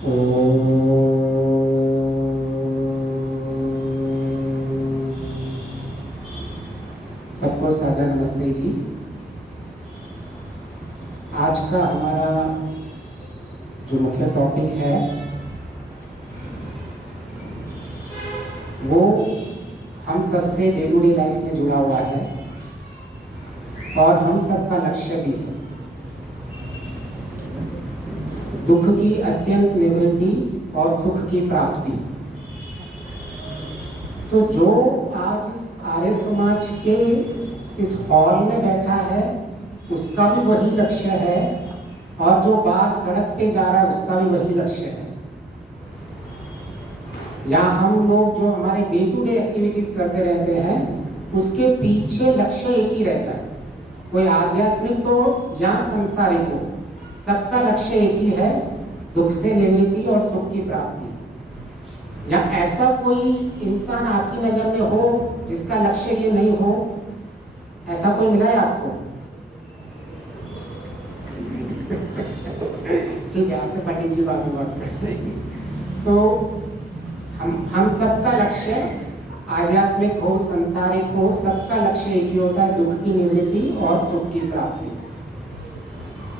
सबको सादर नमस्ते जी। आज का हमारा जो मुख्य टॉपिक है वो हम सबसे डे टू डे लाइफ में जुड़ा हुआ है और हम सबका लक्ष्य भी है। दुख की अत्यंत निवृत्ति और सुख की प्राप्ति। तो जो आज इस आर्य समाज के इस हॉल में बैठा है उसका भी वही लक्ष्य है और जो बाहर सड़क पे जा रहा है उसका भी वही लक्ष्य है। जहाँ हम लोग जो हमारे डे टू डे एक्टिविटीज करते रहते हैं उसके पीछे लक्ष्य एक ही रहता है, कोई आध्यात्मिक तो या संसारिक हो, सबका लक्ष्य एक ही है, दुख से निवृत्ति और सुख की प्राप्ति। या ऐसा कोई इंसान आपकी नजर में हो जिसका लक्ष्य ये नहीं हो, ऐसा कोई मिला है आपको? ठीक है, आपसे पंडित जी बाद में बात करते हैं। तो हम सबका लक्ष्य आध्यात्मिक हो संसारिक हो, सबका लक्ष्य एक ही होता है, दुख की निवृत्ति और सुख की प्राप्ति।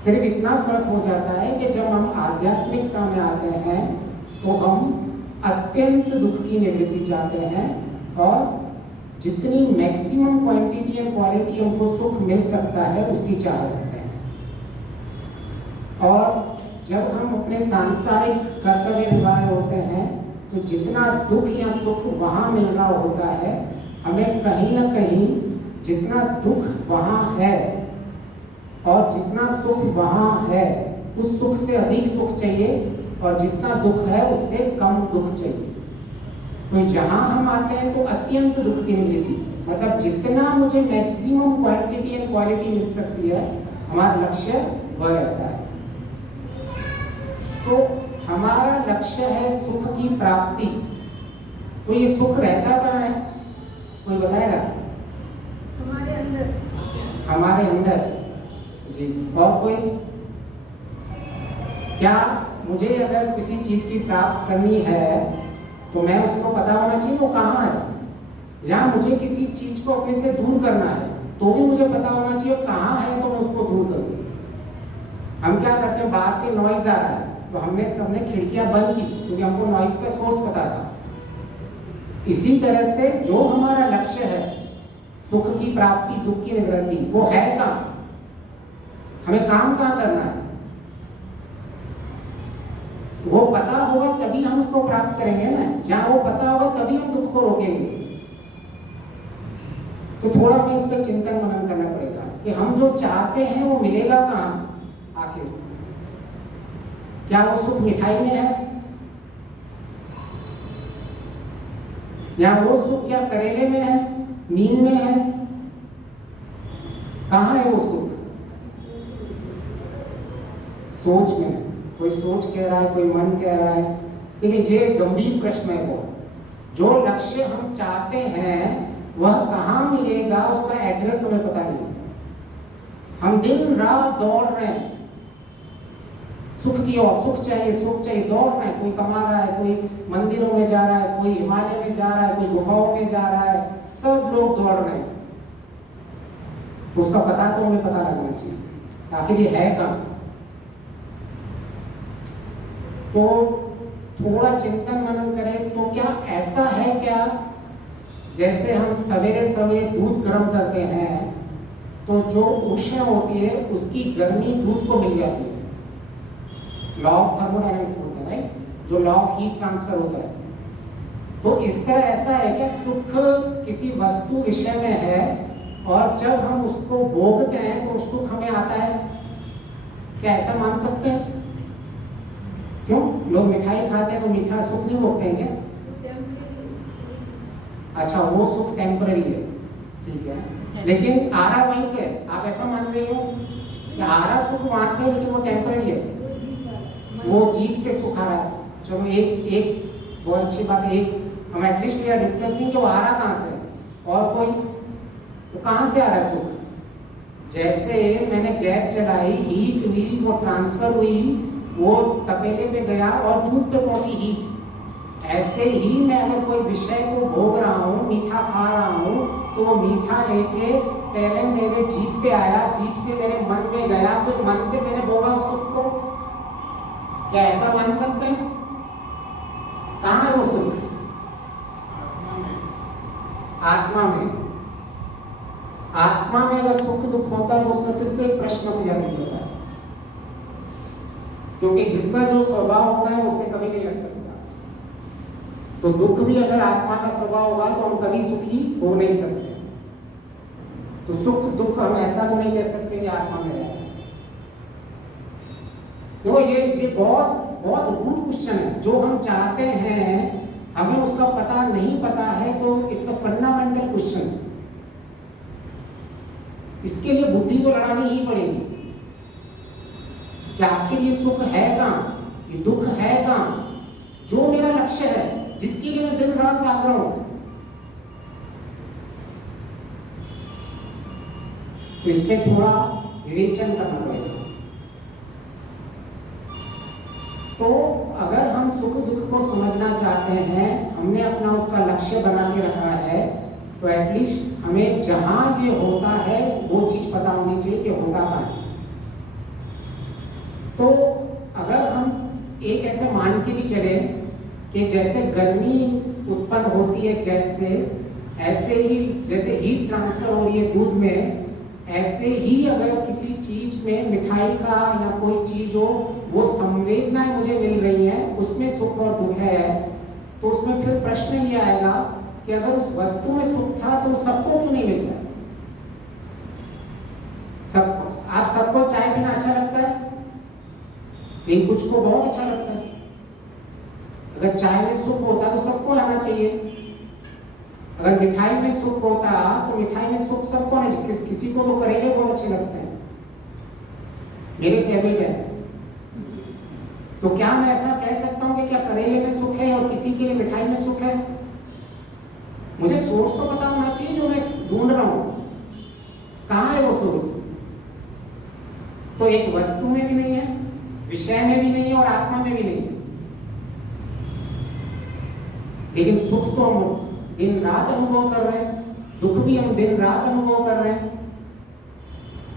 सिर्फ इतना फर्क हो जाता है कि जब हम आध्यात्मिकता में आते हैं तो हम अत्यंत दुख की निवृत्ति चाहते हैं और जितनी मैक्सिमम क्वांटिटी एंड क्वालिटी हमको सुख मिल सकता है उसकी चाह रखते हैं। और जब हम अपने सांसारिक कर्तव्य निभा रहे होते हैं तो जितना दुख या सुख वहाँ मिल रहा होता है, हमें कहीं ना कहीं जितना दुख वहाँ है और जितना सुख वहाँ है उस सुख से अधिक सुख चाहिए और जितना दुख है उससे कम दुख चाहिए। तो जहाँ हम आते हैं तो अत्यंत दुख की निवृत्ति, मतलब जितना मुझे मैक्सिमम क्वांटिटी एंड क्वालिटी मिल सकती है हमारा लक्ष्य वह रहता है। तो हमारा लक्ष्य है सुख की प्राप्ति। तो ये सुख रहता कहाँ है, कोई बताएगा? हमारे अंदर। हमारे अंदर जी। और कोई? क्या मुझे अगर किसी चीज की प्राप्त करनी है तो मैं उसको पता होना चाहिए वो कहाँ है, या मुझे किसी चीज को अपने से दूर करना है तो भी मुझे पता होना चाहिए कहाँ है तो मैं उसको दूर करूँ। हम क्या करते हैं, बाहर से नॉइज आ रहा है तो हमने सबने खिड़कियां बंद की क्योंकि हमको नॉइज का सोर्स पता था। इसी तरह से जो हमारा लक्ष्य है सुख की प्राप्ति दुख की निवृत्ति, वो है कहाँ, हमें काम कहाँ करना है, वो पता होगा तभी हम उसको प्राप्त करेंगे ना। जहाँ वो पता होगा तभी हम दुख को रोकेंगे। तो थोड़ा भी इस पर चिंतन मनन करना पड़ेगा कि हम जो चाहते हैं वो मिलेगा कहाँ आखिर। क्या वो सुख मिठाई में है, या वो सुख क्या करेले में है, नींद में है, कहाँ है वो सुख? सोच में। कोई सोच कह रहा है, कोई मन कह रहा है। देखिए ये गंभीर प्रश्न है। वो जो लक्ष्य हम चाहते हैं वह कहाँ मिलेगा उसका एड्रेस हमें पता नहीं। हम दिन रात दौड़ रहे हैं सुख की ओर, सुख चाहिए दौड़ रहे हैं। कोई कमा रहा है, कोई मंदिरों में जा रहा है, कोई हिमालय में जा रहा है, कोई गुफाओं में जा रहा है, सब लोग दौड़ रहे हैं। तो उसका पता तो हमें पता लगना चाहिए आखिर ये है कहाँ। तो थोड़ा चिंतन मनन करें तो क्या ऐसा है क्या, जैसे हम सवेरे सवेरे दूध गर्म करते हैं तो जो उष्ण होती है उसकी गर्मी दूध को मिल जाती है, लॉ ऑफ थर्मोडायनेमिक्स बोलते हैं राइट, जो लॉ ऑफ हीट ट्रांसफर होता है। तो इस तरह ऐसा है क्या, सुख किसी वस्तु विषय में है और जब हम उसको भोगते हैं तो सुख हमें आता है, क्या ऐसा मान सकते हैं? क्यों लोग मिठाई खाते हैं तो मीठा सुख नहीं भोगते हैं क्या? अच्छा वो सुख टेम्पररी है, ठीक है, लेकिन आ रहा वहीं से, आप ऐसा मान रही हो कि आ रहा सुख वहां से लेकिन वो टेम्पररी है, वो जीभ से सुख आ रहा है। चलो एक बहुत अच्छी बात है, एक हम एटलीस्ट वी आर डिस्कसिंग कि वो आ रहा कहाँ से, और कोई वो कहाँ से आ रहा है सुख। जैसे मैंने गैस जलाई, हीट हुई, वो ट्रांसफर हुई, वो तपेले पे गया और दूध पे पहुंची हीट। ऐसे ही मैं अगर कोई विषय को भोग रहा हूँ, मीठा खा रहा हूँ, तो वो मीठा लेके पहले मेरे जीभ पे आया, जीभ से मेरे मन में गया, फिर मन से मैंने भोगा उस सुख को। क्या ऐसा मान सकते हैं? कहाँ है वो सुख? आत्मा में। आत्मा में अगर सुख दुख होता है तो उसमें फिर से एक प्रश्न हो जाता है, क्योंकि जिसका जो स्वभाव होता है उसे कभी नहीं लग सकता। तो दुख भी अगर आत्मा का स्वभाव होगा तो हम कभी सुखी हो नहीं सकते। तो सुख दुख हम ऐसा तो नहीं कह सकते कि आत्मा में रहता है। तो ये बहुत बहुत रूट क्वेश्चन है। जो हम चाहते हैं हमें उसका पता नहीं पता है, तो इट्स अ फंडामेंटल क्वेश्चन। इसके लिए बुद्धि तो लड़ानी ही पड़ेगी कि आखिर ये सुख है कहाँ, ये दुख है कहाँ, जो मेरा लक्ष्य है, जिसके लिए मैं दिन रात भाग रहा हूं। तो इसमें थोड़ा विवेचन करना पड़ेगा। तो अगर हम सुख दुख को समझना चाहते हैं, हमने अपना उसका लक्ष्य बना के रखा है, तो एटलीस्ट हमें जहां ये होता है वो चीज पता होनी चाहिए कि होता कहाँ है। तो अगर हम एक ऐसे मान के भी चले कि जैसे गर्मी उत्पन्न होती है गैस से, ऐसे ही जैसे हीट ट्रांसफर हो रही है दूध में, ऐसे ही अगर किसी चीज में मिठाई का या कोई चीज हो, वो संवेदनाएं मुझे मिल रही हैं, उसमें सुख और दुख है, तो उसमें फिर प्रश्न ये आएगा कि अगर उस वस्तु में सुख था तो सबको क्यों नहीं मिलता? सबको, आप सबको चाय पीना अच्छा लगता है, लेकिन कुछ को बहुत अच्छा लगता है। अगर चाय में सुख होता तो सबको आना चाहिए। अगर मिठाई में सुख होता तो मिठाई में सुख सबको आना चाहिए। किसी को तो करेले बहुत अच्छे लगते हैं, मेरे फेवरेट है। तो क्या मैं ऐसा कह सकता हूं कि क्या करेले में सुख है और किसी के लिए मिठाई में सुख है? मुझे सोर्स तो पता होना चाहिए जो मैं ढूंढ रहा हूं, कहां है वो सोर्स। तो एक वस्तु में भी नहीं है, विषय में भी नहीं है और आत्मा में भी नहीं है। लेकिन सुख तो हम दिन रात अनुभव कर रहे हैं, दुख भी हम दिन रात अनुभव कर रहे हैं।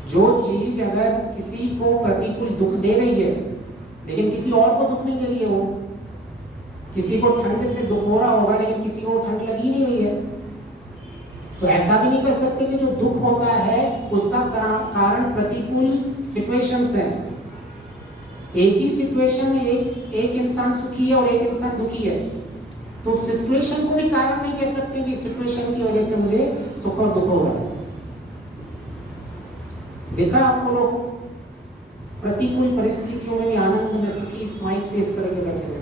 जो चीज अगर किसी को प्रतिकूल दुख दे रही है, लेकिन किसी और को दुख नहीं दे रही है, वो किसी को ठंड से दुख हो रहा होगा लेकिन किसी को ठंड लगी नहीं रही है, तो ऐसा भी नहीं कर सकते कि जो दुख होता है उसका कारण प्रतिकूल सिचुएशंस हैं। एक ही सिचुएशन में एक इंसान सुखी है और एक इंसान दुखी है, तो सिचुएशन को भी कारण नहीं कह सकते कि सिचुएशन की वजह से मुझे सुख और दुख हो रहा है। देखा आपको लोग प्रतिकूल परिस्थितियों में भी आनंद में सुखी स्माइल फेस करके बैठे रहते हैं।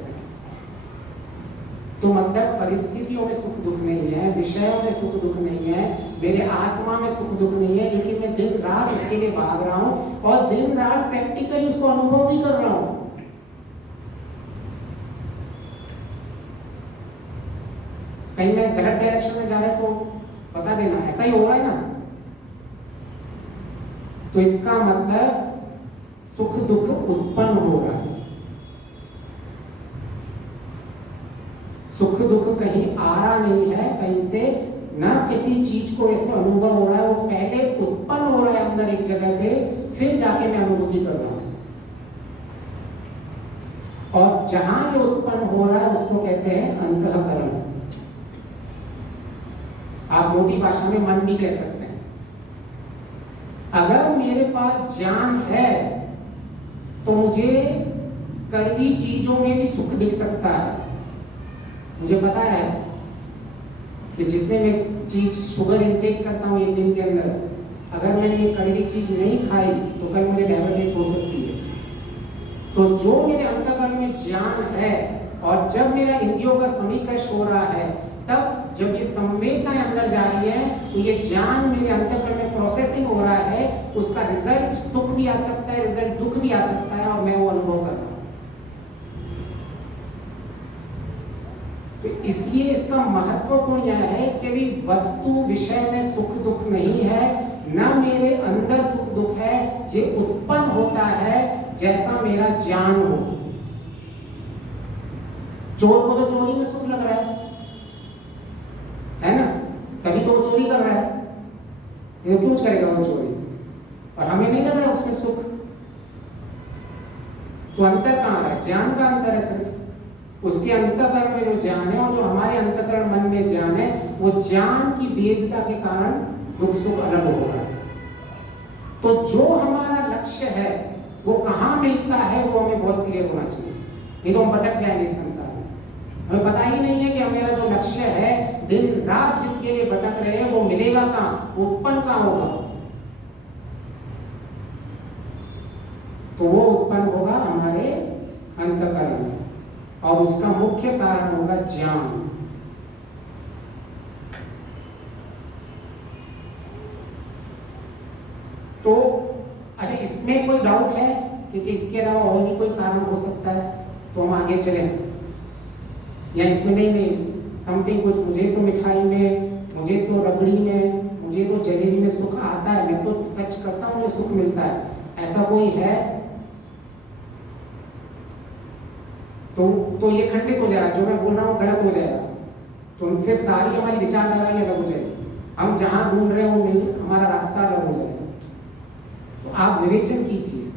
तो मतलब परिस्थितियों में सुख दुख नहीं है, विषयों में सुख दुख नहीं है, मेरे आत्मा में सुख दुख नहीं है, लेकिन मैं दिन रात उसके लिए भाग रहा हूं और दिन रात प्रैक्टिकली उसको अनुभव भी कर रहा हूं। कहीं मैं गलत डायरेक्शन में जा रहा है तो बता देना, ऐसा ही हो रहा है ना। तो इसका मतलब सुख दुख उत्पन्न हो रहा है। सुख दुख कहीं आ रहा नहीं है, कहीं से ना किसी चीज को ऐसे अनुभव हो रहा है, वो पहले उत्पन्न हो रहा है अंदर एक जगह पे, फिर जाके मैं अनुभूति कर रहा हूं। और जहां ये उत्पन्न हो रहा है उसको कहते हैं अंतःकरण। आप मोटी भाषा में मन भी कह सकते हैं। अगर मेरे पास ज्ञान है तो मुझे कड़वी चीजों में भी सुख दिख सकता है। मुझे पता है कि जितने मैं चीज शुगर इंटेक करता हूँ एक दिन के अंदर, अगर मैंने ये कड़वी चीज नहीं खाई तो कल मुझे डायबिटीज हो सकती है। तो जो मेरे अंतःकरण में ज्ञान है, और जब मेरा इंद्रियों का समीकर्ष हो रहा है, तब जब ये संवेदनाएं अंदर जा रही है, तो ये ज्ञान मेरे अंतःकरण में प्रोसेसिंग हो रहा है, उसका रिजल्ट सुख भी आ सकता है, रिजल्ट दुख भी आ सकता है, और मैं वो अनुभव कर रहा हूं। तो इसलिए इसका महत्वपूर्ण यह है कि भी वस्तु विषय में सुख दुख नहीं है, न मेरे अंदर सुख दुख है, ये उत्पन्न होता है जैसा मेरा ज्ञान हो। चोर को तो चोरी में सुख लग रहा है ना, तभी तो वो चोरी कर रहा है, तो क्यों करेगा वो चोरी, और हमें नहीं लग रहा उसमें सुख। तो अंतर कहाँ है? ज्ञान का अंतर है सिर्फ। उसके अंतःकरण में जो ज्ञान है और जो हमारे अंतःकरण मन में ज्ञान है, वो ज्ञान की वेदता के कारण दुख सुख अलग हो रहा है। तो जो हमारा लक्ष्य है वो कहाँ मिलता है, वो हमें बहुत क्लियर होना चाहिए, नहीं तो हम भटक जाएंगे इस संसार में। हमें पता ही नहीं है कि मेरा जो लक्ष्य है, दिन रात जिसके लिए भटक रहे हैं, वो मिलेगा कहाँ, वो उत्पन्न कहाँ होगा। तो वो उत्पन्न होगा हमारे अंतःकरण में, और उसका मुख्य कारण होगा ज्ञान। तो अच्छा, इसमें कोई डाउट है क्योंकि इसके अलावा और भी कोई कारण हो सकता है, तो हम आगे चलें, या इसमें नहीं समथिंग कुछ, मुझे तो मिठाई में, मुझे तो रबड़ी में, मुझे तो जलेबी में सुख आता है, मैं तो टच करता हूँ मुझे सुख मिलता है, ऐसा कोई है? तो ये खंडित हो जाएगा, जो मैं बोल रहा हूँ गलत हो जाएगा, तो फिर सारी हमारी विचारधारा ही अलग हो जाएगी, हम जहाँ ढूंढ रहे हैं वो हमारा रास्ता अलग हो जाएगा। तो आप विवेचन कीजिए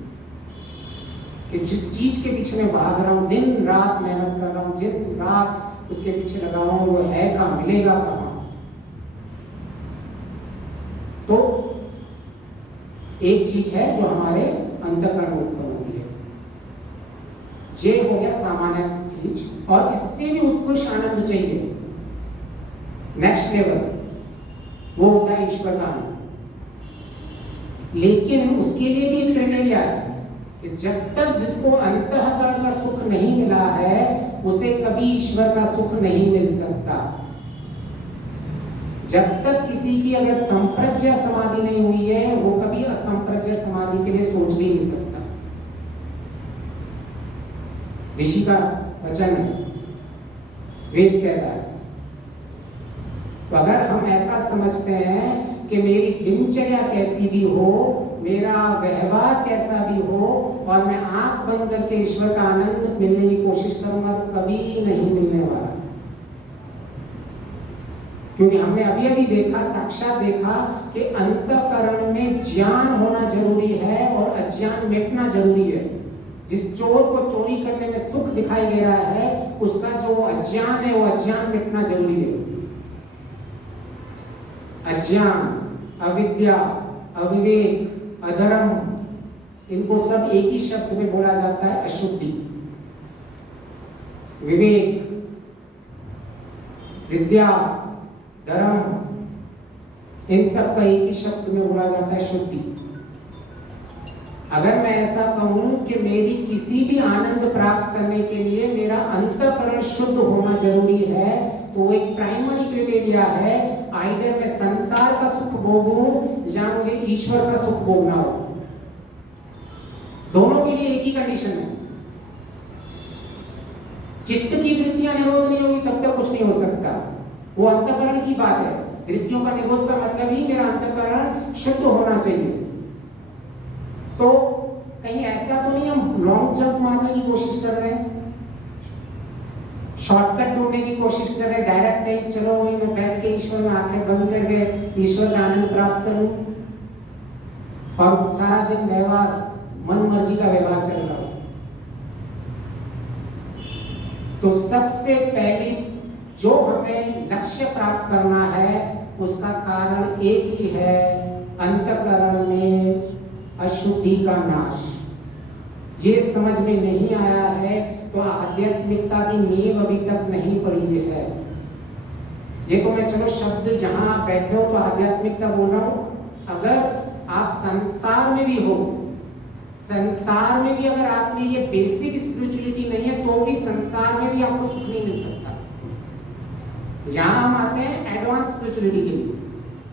कि जिस चीज के पीछे मैं भाग रहा हूँ, दिन रात मेहनत कर रहा हूँ, दिन रात उसके पीछे लगा हुआ हूँ, वो है कहाँ, मिलेगा कहाँ। तो एक चीज है जो हमारे अंतःकरण में उत्पन्न होती है, ये हो गया सामान्य चीज। और इससे भी उत्कृष्ट आनंद चाहिए, नेक्स्ट लेवल, वो होता है ईश्वर का आनंद। लेकिन उसके लिए भी एक क्राइटेरिया है कि जब तक जिसको अंतःकरण का सुख नहीं मिला है, उसे कभी ईश्वर का सुख नहीं मिल सकता। जब तक किसी की अगर संप्रज्ञा समाधि नहीं हुई है, वो कभी असंप्रज्ञा समाधि के लिए सोच भी नहीं सकता। ऋषि का वचन है, वेद कहता है। तो अगर हम ऐसा समझते हैं कि मेरी दिनचर्या कैसी भी हो, मेरा व्यवहार कैसा भी हो, और मैं आंख बंद करके ईश्वर का आनंद मिलने की कोशिश करूंगा, तो कभी नहीं मिलने वाला। क्योंकि हमने अभी अभी देखा, साक्षात देखा कि अंतःकरण में ज्ञान होना जरूरी है और अज्ञान मिटना जरूरी है। जिस चोर को चोरी करने में सुख दिखाई दे रहा है, उसका जो अज्ञान है, वो अज्ञान मिटना जरूरी है। अज्ञान, अविद्या, अविवेक, अधर्म, इनको सब एक ही शब्द में बोला जाता है, अशुद्धि। विवेक, विद्या, धर्म, इन सब का एक ही शब्द में बोला जाता है, शुद्धि। अगर मैं ऐसा कहूं कि मेरी किसी भी आनंद प्राप्त करने के लिए मेरा अंतःकरण शुद्ध होना जरूरी है, तो वो एक प्राइमरी क्राइटेरिया है, आइदर मैं संसार का सुख भोगूं या मुझे ईश्वर का सुख भोगना हो। दोनों के लिए एक ही कंडीशन है। चित्त की वृत्तियां निरोध नहीं होगी तब तक कुछ नहीं हो सकता, वो अंतःकरण की बात है। वृत्तियों का निरोध का मतलब ही मेरा अंतःकरण शुद्ध होना चाहिए। तो कहीं ऐसा तो नहीं हम लॉन्ग जंप मारने की कोशिश कर रहे हैं, शॉर्टकट ढूंढने की कोशिश कर रहे हैं, डायरेक्ट कहीं चलो वही मैं बैठ के ईश्वर में आंखें बंद करके ईश्वर का आनंद प्राप्त करूं और सारा दिन व्यवहार मन मर्जी का व्यवहार चल रहा हो। तो सबसे पहली जो हमें लक्ष्य प्राप्त करना है, उसका कारण एक ही है, अंतःकरण में अशुद्धि का नाश। ये समझ में नहीं आया है तो आध्यात्मिकता की नींव अभी तक नहीं पड़ी है। ये तो मैं चलो शब्द जहां आप बैठे हो तो आध्यात्मिकता बोल रहा हूं। अगर आप संसार में भी हो, संसार में भी अगर आप में ये बेसिक स्पिरिचुअलिटी नहीं है, तो भी संसार में भी आपको सुख नहीं मिल सकता। यहां हम आते हैं एडवांस स्पिरिचुअलिटी के लिए,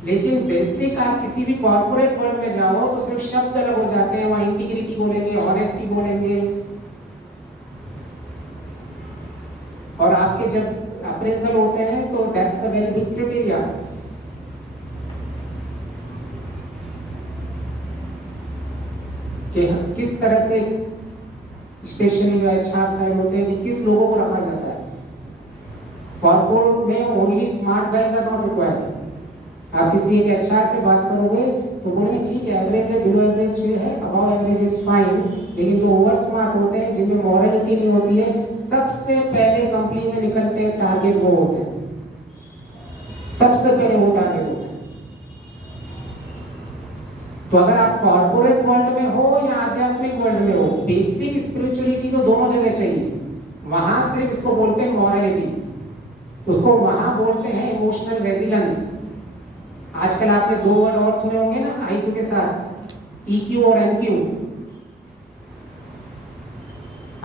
लेकिन बेसिक आप किसी भी कॉर्पोरेट वर्ल्ड में जाओ तो सिर्फ शब्द अलग हो जाते हैं। वहां इंटीग्रिटी बोलेंगे, ऑनेस्टी बोलेंगे, और आपके जब अप्रेजल होते हैं तो that's a very big criteria. कि किस तरह से स्पेशली जो HR साइड होते हैं कि किस लोगों को रखा जाता है। कॉर्पोरेट में only smart guys are not required. आप किसी एक HR से बात करोगे तो बोलेंगे ठीक है, एवरेज है, बिलो एवरेज है, अबव एवरेज इज फाइन, लेकिन जो ओवर स्मार्ट होते हैं, जिनमें मॉरलिटी नहीं होती है, सबसे पहले कंपनी में निकलते हैं टारगेट वो होते हैं, सबसे पहले वो टारगेट होते हैं। तो अगर आप कॉर्पोरेट वर्ल्ड में हो या आध्यात्मिक वर्ल्ड में हो, बेसिक स्पिरिचुअलिटी तो दोनों जगह चाहिए। वहां सिर्फ इसको बोलते हैं मॉरलिटी, उसको वहां बोलते हैं इमोशनल रेजिलेंस। आजकल आपने 2 वर्ड और सुने होंगे ना IQ के साथ, EQ और MQ।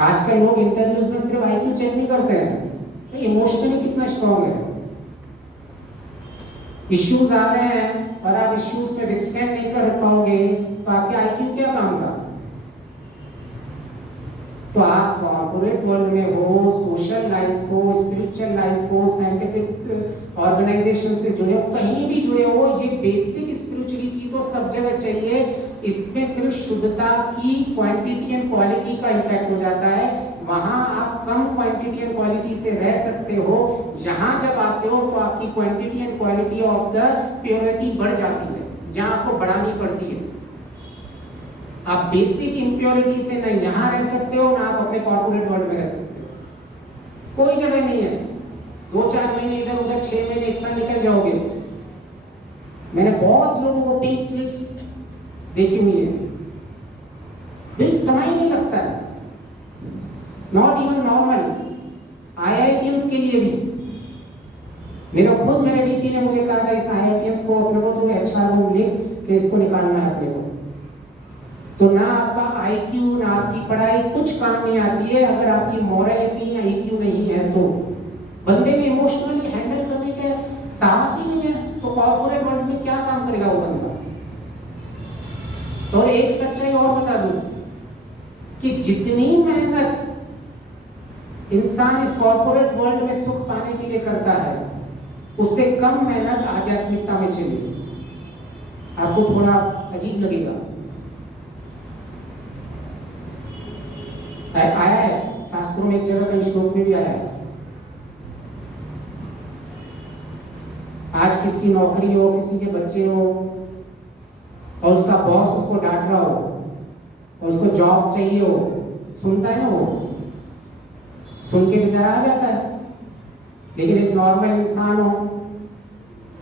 आजकल लोग इंटरव्यूज में सिर्फ IQ चेक नहीं करते हैं, इमोशनली कितना स्ट्रॉन्ग है। इश्यूज आ रहे हैं और आप इश्यूज में विथस्टैंड नहीं कर पाओगे तो आपके IQ क्या काम का। तो आप कॉर्पोरेट वर्ल्ड में हो, सोशल लाइफ हो, स्पिरिचुअल लाइफ हो, साइंटिफिक ऑर्गेनाइजेशन से जुड़े हो, कहीं भी जुड़े हो, ये बेसिक स्पिरिचुअलिटी तो सब जगह चाहिए। इसमें सिर्फ शुद्धता की क्वांटिटी एंड क्वालिटी का इम्पैक्ट हो जाता है। वहां आप कम क्वांटिटी एंड क्वालिटी से रह सकते हो, यहाँ जब आते हो तो आपकी quantity and quality of the purity बढ़ जाती है, जहाँ आपको बढ़ानी पड़ती है। आप बेसिक इम्प्योरिटी से नहीं यहाँ रह सकते हो, ना आप अपने कॉर्पोरेट वर्ल्ड में रह सकते हो। कोई जगह नहीं है, 2-4 महीने इधर उधर, 6 महीने, 1 साल निकल जाओगे। मैंने बहुत लोगों को पिंक स्लिप्स देखी हुई है, बिल समय नहीं लगता है, नॉट इवन नॉर्मल। IITians के लिए भी मेरे VP ने मुझे कहा था इस IITians को अपने को तो HR रूम लिख के इसको निकालना है अपने को। तो ना आपका IQ ना आपकी पढ़ाई कुछ काम नहीं आती है अगर आपकी मॉरलिटी या EQ नहीं है। तो बंदे में इमोशनली हैंडल करने के साहस ही नहीं है, तो कॉर्पोरेट वर्ल्ड में क्या काम करेगा वो बंदा। और एक सच्चाई और बता दूं कि जितनी मेहनत इंसान इस कॉर्पोरेट वर्ल्ड में सुख पाने के लिए करता है, उससे कम मेहनत आध्यात्मिकता में चाहिए। आपको थोड़ा अजीब लगेगा, आया है शास्त्रों में, एक जगह कहीं श्लोक में भी आया है। आज किसकी नौकरी हो, किसी के बच्चे हो और उसका बॉस उसको डांट रहा हो और उसको जॉब चाहिए हो, सुनता है ना, वो सुन के बेचारा आ जाता है। लेकिन एक नॉर्मल इंसान हो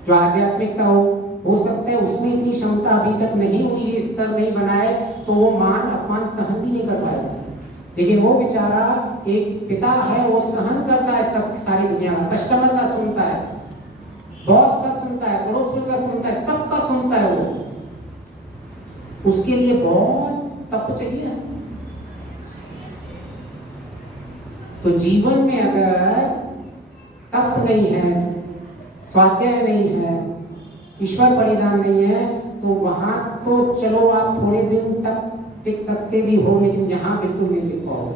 जो आध्यात्मिकता हो सकता है उसमें इतनी क्षमता अभी तक नहीं हुई है, स्तर नहीं बनाए, तो वो मान अपमान सहन भी नहीं कर पाएगा। लेकिन वो बेचारा एक पिता है, वो सहन करता है सब, सारी दुनिया कस्टमर का सुनता है, बॉस का सुनता है, पड़ोसियों का सुनता है, सबका सुनता है। वो उसके लिए बहुत तप चाहिए। तो जीवन में अगर तप नहीं है, स्वाध्याय नहीं है, ईश्वर परिधान नहीं है, तो वहां तो चलो आप थोड़े दिन तक टिक सकते भी हो, लेकिन यहां बिल्कुल नहीं टिक पाओगे।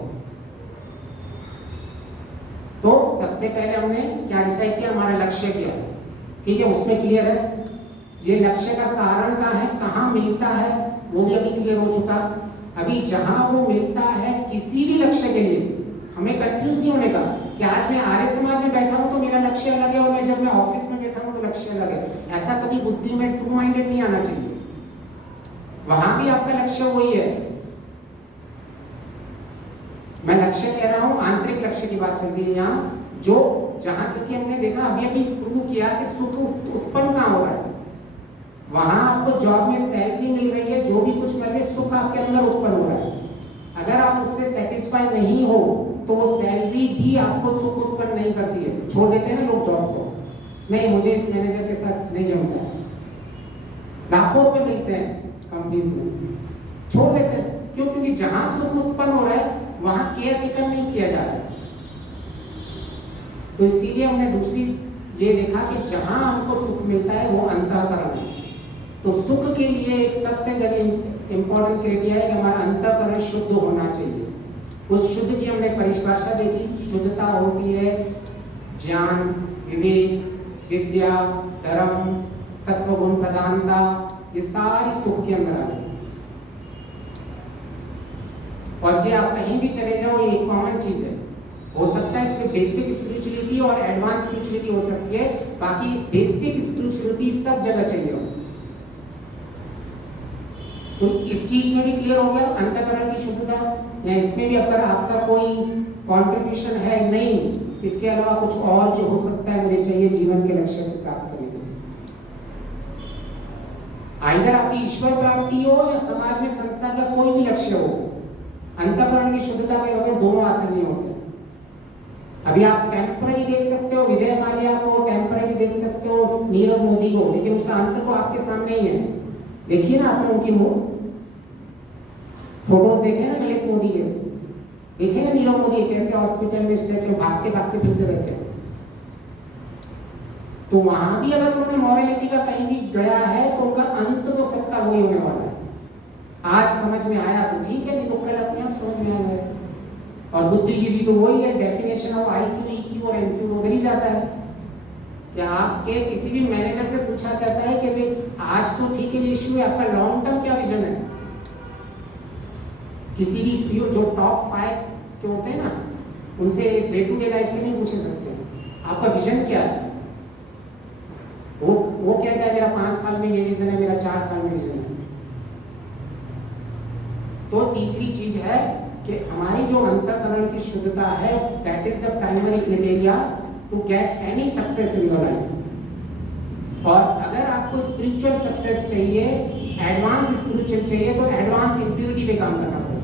तो सबसे पहले हमने क्या डिसाइड किया, हमारा लक्ष्य क्या है, ठीक है, उसमें क्लियर है। ये लक्ष्य का कारण क्या है, कहाँ मिलता है, वो भी अभी क्लियर हो चुका। अभी जहां वो मिलता है किसी भी लक्ष्य के लिए, हमें कंफ्यूज नहीं होने का कि आज मैं आर्य समाज में बैठा हूं तो मेरा लक्ष्य अलग है और मैं जब मैं ऑफिस में बैठा हूं तो लक्ष्य अलग है। ऐसा कभी बुद्धि में टू माइंडेड नहीं आना चाहिए। वहां भी आपका लक्ष्य वही है। मैं लक्ष्य कह रहा हूं, आंतरिक लक्ष्य की बात चल रही है यहाँ, जो जहां, क्योंकि हमने देखा अभी प्रूव किया कि सुख उत्पन्न कहाँ हो रहा है। वहां आपको जॉब में सैलरी मिल रही है, जो भी कुछ मिल रही है, सुख आपके अंदर उत्पन्न हो रहा है। अगर आप उससे सेटिस्फाई नहीं हो तो वो सैलरी भी आपको सुख उत्पन्न नहीं करती है। छोड़ देते हैं ना लोग जॉब को, नहीं मुझे इस मैनेजर के साथ नहीं जमता है, लाखों रुपए मिलते हैं कंपनीज में, छोड़ देते हैं। क्यों? क्योंकि जहां सुख उत्पन्न हो रहा है वहां केयर टेकन नहीं किया जा रहा है। तो इसीलिए हमने दूसरी ये देखा कि जहां हमको सुख मिलता है वो अंतःकरण है। तो सुख के लिए एक सबसे जगह इंपॉर्टेंट क्राइटेरिया है कि हमारा अंतःकरण शुद्ध होना चाहिए। उस शुद्ध की हमने परिभाषा देखी। शुद्धता होती है ज्ञान, विवेक, विद्या, धर्म, सत्वगुण प्रधानता, ये सारी सुख के अंदर आ जाए। और ये आप कहीं भी चले जाओ, ये एक कॉमन चीज है। हो सकता है सिर्फ बेसिक स्पिरिचुअलिटी और एडवांस स्पिरिचुअलिटी हो सकती है, बाकी बेसिक स्पिरिचुअलिटी सब जगह चाहिए हो। तो इस चीज में भी क्लियर हो गया अंतःकरण की शुद्धता, या इसमें भी अगर आपका कोई कंट्रीब्यूशन है नहीं, इसके अलावा कुछ और भी हो सकता है मुझे चाहिए जीवन के लक्ष्य को प्राप्त करने के लिए। आइदर आपकी ईश्वर प्राप्ति हो या समाज में संसार का कोई भी लक्ष्य हो, अंतःकरण की शुद्धता के बगैर दोनों हासिल नहीं होते। अभी आप टेम्पररी देख सकते हो विजय माल्या को, टेम्पररी देख सकते हो नीरव मोदी को, लेकिन उसका अंत तो आपके सामने ही है। देखिए ना आपने उनकी फोटोज देखे ना ललित मोदी के, देखे ना नीरव मोदी कैसे हॉस्पिटल में स्ट्रेचर भागते भागते फिरते रहते हैं। तो वहां भी अगर उन्होंने मॉरलिटी का कहीं भी गया है तो उनका अंत तो सबका वही होने वाला है। आज समझ में आया तो ठीक है, नहीं तो कल अपने आप समझ में आ जाएगा। और बुद्धिजीवी तो वही है, डेफिनेशन ऑफ IQ, EQ और NQ उधर ही जाता है कि आपके किसी भी मैनेजर से पूछा जाता है कि भाई आज तो ठीक है ये इशू है, आपका लॉन्ग टर्म क्या विजन है। किसी भी CEO जो टॉप 5 के होते हैं ना, उनसे डे टू डे लाइफ के नहीं पूछे सकते आपका विजन क्या है। वो कहता है मेरा 5 साल में ये विजन है, मेरा 4 साल में विजन है। तो तीसरी चीज है कि हमारी जो अंतःकरण की शुद्धता है, that is the primary criteria to get any success in the life. और अगर आपको स्पिरिचुअल सक्सेस चाहिए, एडवांस स्पिरिचुअल चाहिए, तो एडवांस इंप्योरिटी पे काम करना पड़ेगा।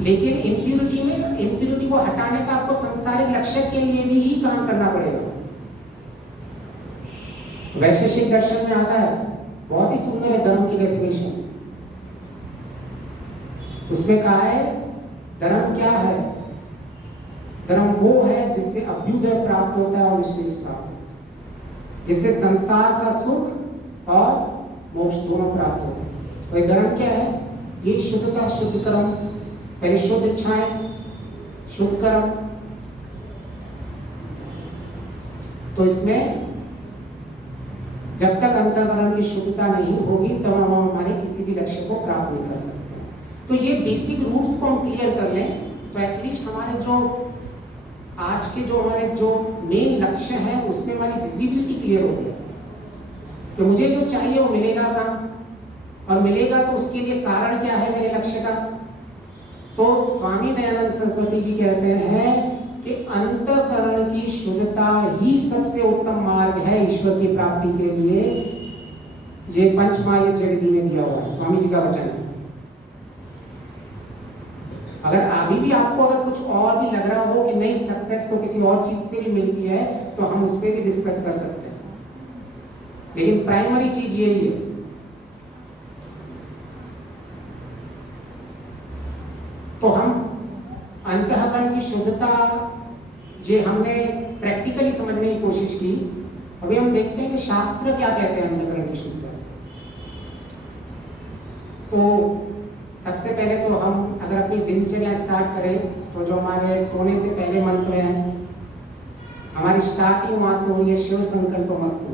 लेकिन इंप्योरिटी को हटाने का आपको संसारिक लक्ष्य के लिए भी ही काम करना पड़ेगा। वैशेषिक दर्शन में आता है, बहुत ही सुंदर है धर्म की डेफिनेशन। उसमें कहा है धर्म क्या है? धर्म वो है जिससे अभ्युदय प्राप्त होता है और विशेष प्राप्त होता है, जिससे संसार का सुख और मोक्ष दोनों प्राप्त होते हैं। वही धर्म क्या है? ये शुद्धता, शुद्ध कर्म, पहले शुद्ध इच्छाएं, शुद्ध कर्म। तो इसमें जब तक अंतःकरण की शुद्धता नहीं होगी तब हम हमारे किसी भी लक्ष्य को प्राप्त नहीं कर सकते। तो ये बेसिक रूट्स को हम क्लियर कर लें तो एटलीस्ट हमारे जो आज के जो हमारे जो मेन लक्ष्य है उसमें हमारी विजिबिलिटी क्लियर होती है कि मुझे जो चाहिए वो मिलेगा कहाँ, और मिलेगा तो उसके लिए कारण क्या है मेरे लक्ष्य का। तो स्वामी दयानंद सरस्वती जी कहते हैं कि अंतःकरण की शुद्धता ही सबसे उत्तम मार्ग है ईश्वर की प्राप्ति के लिए। ये पंचमायिक जगदी में दिया हुआ है, स्वामी जी का वचन है। अगर अभी भी आपको अगर कुछ और भी लग रहा हो कि नहीं सक्सेस तो किसी और चीज से भी मिलती है, तो हम उस पर भी डिस्कस कर सकते हैं, लेकिन प्राइमरी चीज यही है। तो हम अंतःकरण की शुद्धता ये हमने प्रैक्टिकली समझने की कोशिश की। अभी हम देखते हैं कि शास्त्र क्या कहते हैं अंतःकरण की शुद्धता से। तो सबसे पहले तो हम अगर अपनी दिनचर्या स्टार्ट करें तो जो हमारे सोने से पहले मंत्र हैं, हमारी स्टार्टिंग वहां से हो रही है शिव संकल्प मस्तु।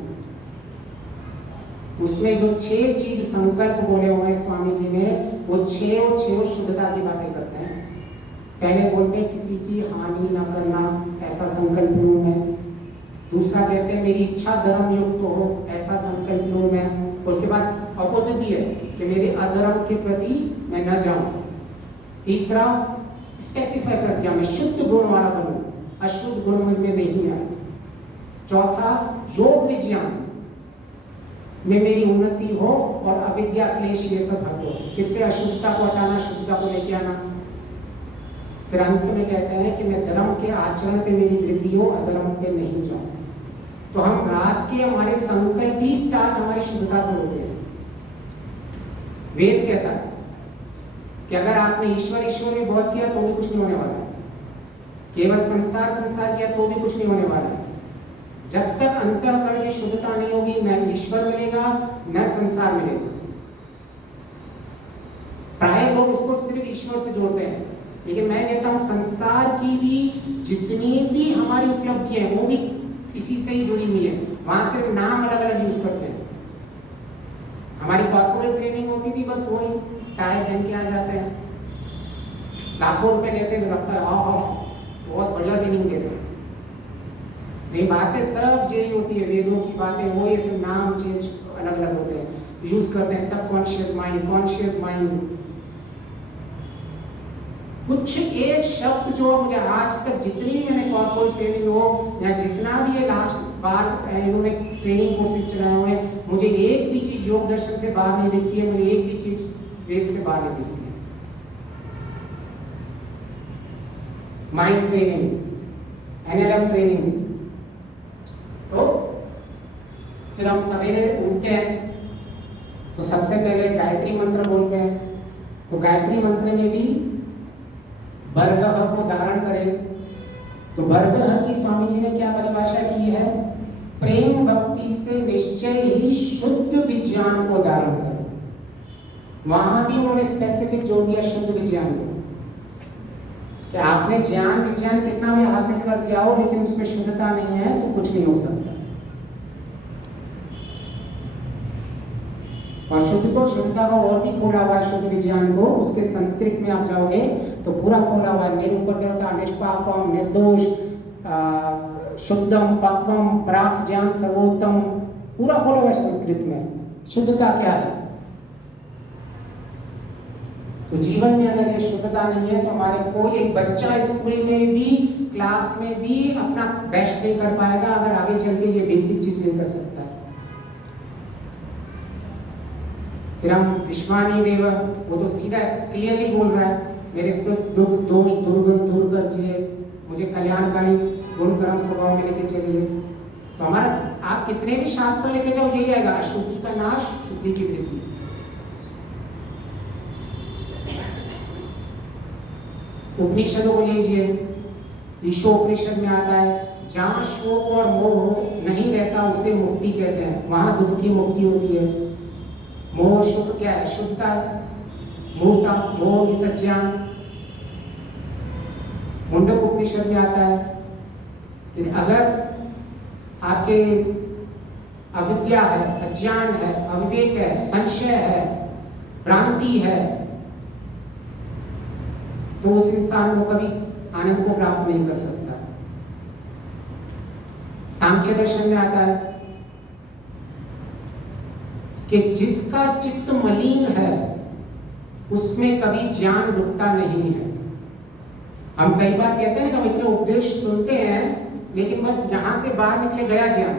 उसमें जो 6 चीज संकल्प बोले हुए हैं स्वामी जी ने, वो 6 शुद्धता की बातें करते हैं। पहले बोलते हैं किसी की हानि ना करना, ऐसा संकल्प लूं मैं। दूसरा कहते हैं मेरी इच्छा धर्म युक्त हो, ऐसा संकल्प लूं मैं। उसके बाद ऑपोजिट भी है कि मेरे अधर्म के प्रति मैं न जाऊं। तीसरा स्पेसिफाई कर दिया मैं शुद्ध गुण वाला बनूं, अशुद्ध गुण मुझ में नहीं आए। चौथा योग विज्ञान में मेरी उन्नति हो और अविद्या क्लेश ये सब हटो। फिर से अशुद्धता को हटाना, शुद्धता को लेके आना। फिर अंत में कहते हैं कि मैं धर्म के आचरण पे मेरी वृद्धि हो, अधर्म पे नहीं जाऊं। तो हम रात के हमारे संकल्प ही स्टार्ट हमारी शुद्धता से होते हैं। वेद कहता है कि अगर आपने ईश्वर में बहुत किया तो भी कुछ नहीं होने वाला है, केवल संसार किया तो भी कुछ नहीं होने वाला है। जब तक अंतःकरण की शुद्धता नहीं होगी, न ईश्वर मिलेगा न संसार मिलेगा। प्राय लोग उसको सिर्फ ईश्वर से जोड़ते हैं, लेकिन मैं कहता हूं संसार की भी जितनी भी हमारी उपलब्धि है वो भी इसी से ही जुड़ी हुई है। वहां सिर्फ नाम अलग अलग यूज करते हैं। हमारी कॉर्पोरेट ट्रेनिंग होती थी, बस वही टाई पहन के आ जाते हैं, लाखों रुपए लेते तो लगता है बहुत बढ़िया ट्रेनिंग दे रहे हैं। नहीं, बातें सब यही होती है, वेदों की बातें, वो ये सब नाम चेंज अलग अलग होते हैं, यूज करते हैं सब कॉन्शियस माइंड, कॉन्शियस माइंड। कुछ एक शब्द जो मुझे आज तक जितनी मैंने कॉर्पोरेट ट्रेनिंग हो या जितना भी ये लास्ट बार इन्होंने ट्रेनिंग कोर्सेज चलाए हुए हैं, मुझे एक भी चीज योग दर्शन से बाहर नहीं दिखती है, मुझे एक भी चीज वेद से बाहर नहीं दिखती है। माइंड ट्रेनिंग, NLM ट्रेनिंग्स, तो फिर हम सवेरे उठते हैं तो सबसे पहले गायत्री मंत्र बोलते हैं। तो गायत्री मंत्र में भी बरगह को धारण करें। तो बरगह की स्वामी जी ने क्या परिभाषा की है? प्रेम भक्ति से निश्चय ही शुद्ध विज्ञान को धारण करें। वहां भी उन्होंने स्पेसिफिक जोड़ दिया शुद्ध विज्ञान को, कि आपने ज्ञान विज्ञान कितना भी हासिल कर दिया हो लेकिन उसमें शुद्धता नहीं है तो कुछ नहीं हो सकता। और शुद्ध को, शुद्धता का और भी खोला हुआ है शुद्ध विज्ञान को, उसके संस्कृत में आप जाओगे तो पूरा खोला हुआ है। निरुपद्रवता, निष्पापम, निर्दोष, शुद्धम, पक्वम, प्राप्त ज्ञान, सर्वोत्तम, पूरा खोला हुआ है संस्कृत में। शुद्धता क्या है? तो जीवन में अगर ये शुद्धता नहीं है तो हमारे कोई एक बच्चा स्कूल में भी, क्लास में भी अपना बेस्ट नहीं कर पाएगा अगर आगे चल के ये बेसिक चीज नहीं कर सकता है। फिर हम विश्वानी देव, वो तो सीधा क्लियरली बोल रहा है, मेरे सुख दुख दोष दुर्गुण दूर कर जिए, मुझे कल्याणकारी गुण कर्म स्वभाव में लेके चलिए। तो हमारा, आप कितने भी शास्त्र लेके जाओ यही आएगा, अशुद्धि का नाश, शुद्धि की वृद्धि। उपनिषदों को लीजिए, ईशोपनिषद में आता है, जहां शोक और मोह नहीं रहता उसे मुक्ति कहते हैं, वहां दुख की मुक्ति होती है। मोह शुद्ध क्या है? शुद्धता, मूर्ता, मोह निसज्ञान। मुंडक उपनिषद में आता है कि अगर आपके अविद्या है, अज्ञान है, अविवेक है, संशय है, भ्रांति है, तो उस इंसान को कभी आनंद को प्राप्त नहीं कर सकता। सांख्य दर्शन में आता है कि जिसका चित्त मलिन है उसमें कभी ज्ञान रुकता नहीं है। हम कई बार कहते हैं कि हम इतने उपदेश सुनते हैं लेकिन बस यहां से बाहर निकले गया ज्ञान,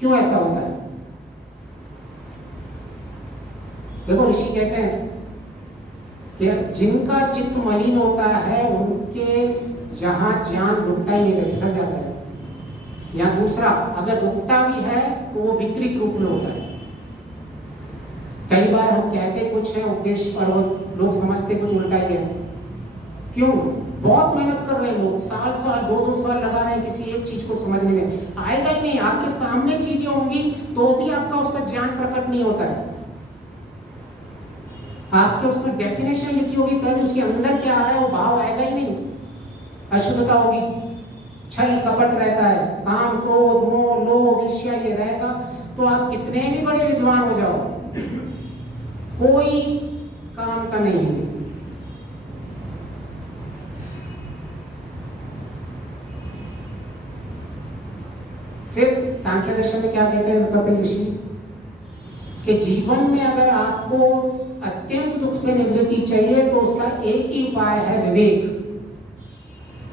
क्यों ऐसा होता है? देखो, ऋषि कहते हैं कि जिनका चित्त मलिन होता है उनके यहाँ ज्ञान रुकता ही नहीं, फिसल जाता है। या दूसरा, अगर रुकता भी है तो वो विकृत रूप में होता है। कई बार हम कहते कुछ है उपदेश और लोग समझते कुछ उल्टा ही है। क्यों? बहुत मेहनत कर रहे हैं लोग, साल साल 2-2 साल लगा रहे हैं किसी एक चीज को समझने में, आएगा ही नहीं। आपके सामने चीजें होंगी तो भी आपका उसका ज्ञान प्रकट नहीं होता है। आपके उसमें डेफिनेशन लिखी होगी तभी उसके अंदर क्या आ रहा है वो भाव आएगा ही नहीं। अशुद्धता होगी, छल कपट रहता है, काम क्रोध मोह लोभ ईर्ष्या ये रहेगा, तो आप कितने भी बड़े विद्वान हो जाओ कोई काम का नहीं है। फिर सांख्य दर्शन में क्या कहते हैं कपिल ऋषि, कि जीवन में अगर आपको अत्यंत दुख से निवृत्ति चाहिए तो उसका एक ही उपाय है विवेक।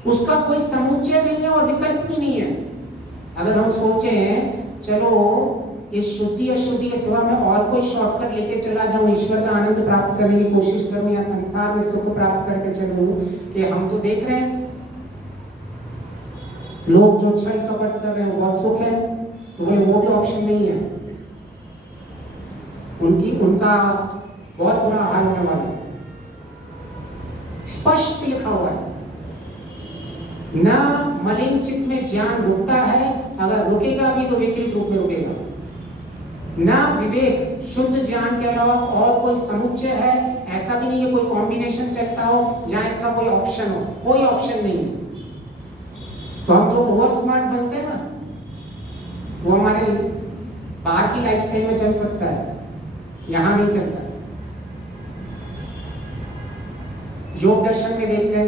उसका कोई समुच्चय नहीं है और विकल्प भी नहीं है। अगर हम सोचें चलो इस शुद्धि अशुद्धि के सिवा मैं और कोई शॉर्टकट लेके चला जाऊं, ईश्वर का आनंद प्राप्त करने की कोशिश करूं या संसार में सुख प्राप्त करके चलूं, कि हम तो देख रहे हैं लोग जो छल कपट कर रहे हैं बहुत सुख है, तो बोले वो भी ऑप्शन नहीं है, उनका बहुत बुरा हाल होने वाला है। स्पष्ट लिखा हुआ है, ना मलिन चित्त में ज्ञान रुकता है, अगर रुकेगा भी तो विकृत रूप में रुकेगा। ना विवेक शुद्ध ज्ञान के अलावा और कोई समुच्चय है, ऐसा भी नहीं है कोई कॉम्बिनेशन चलता हो या इसका कोई ऑप्शन हो, कोई ऑप्शन नहीं। तो हम जो ओवर स्मार्ट बनते हैं ना, वो हमारे बाहर की लाइफस्टाइल में चल सकता है, यहां नहीं चलता। योग दर्शन में देख लें,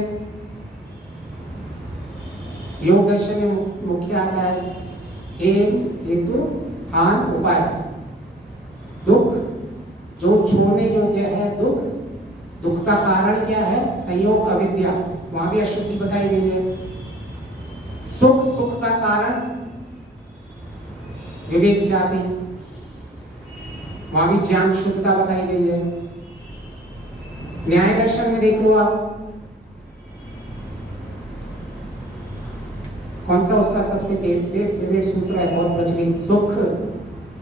योग दर्शन में मुख्य आता है हेतु हान उपाय। दुख जो छोड़ने योग्य है, दुख का कारण क्या है? संयोग अविद्या, वहां भी अशुद्धि बताई गई है। सुख का कारण विवेक ख्याति, वहां भी ज्ञान शुद्धता बताई गई है। न्याय दर्शन में देख लो आप, कौन सा उसका सबसे फेवरेट सूत्र है, बहुत प्रचलित? सुख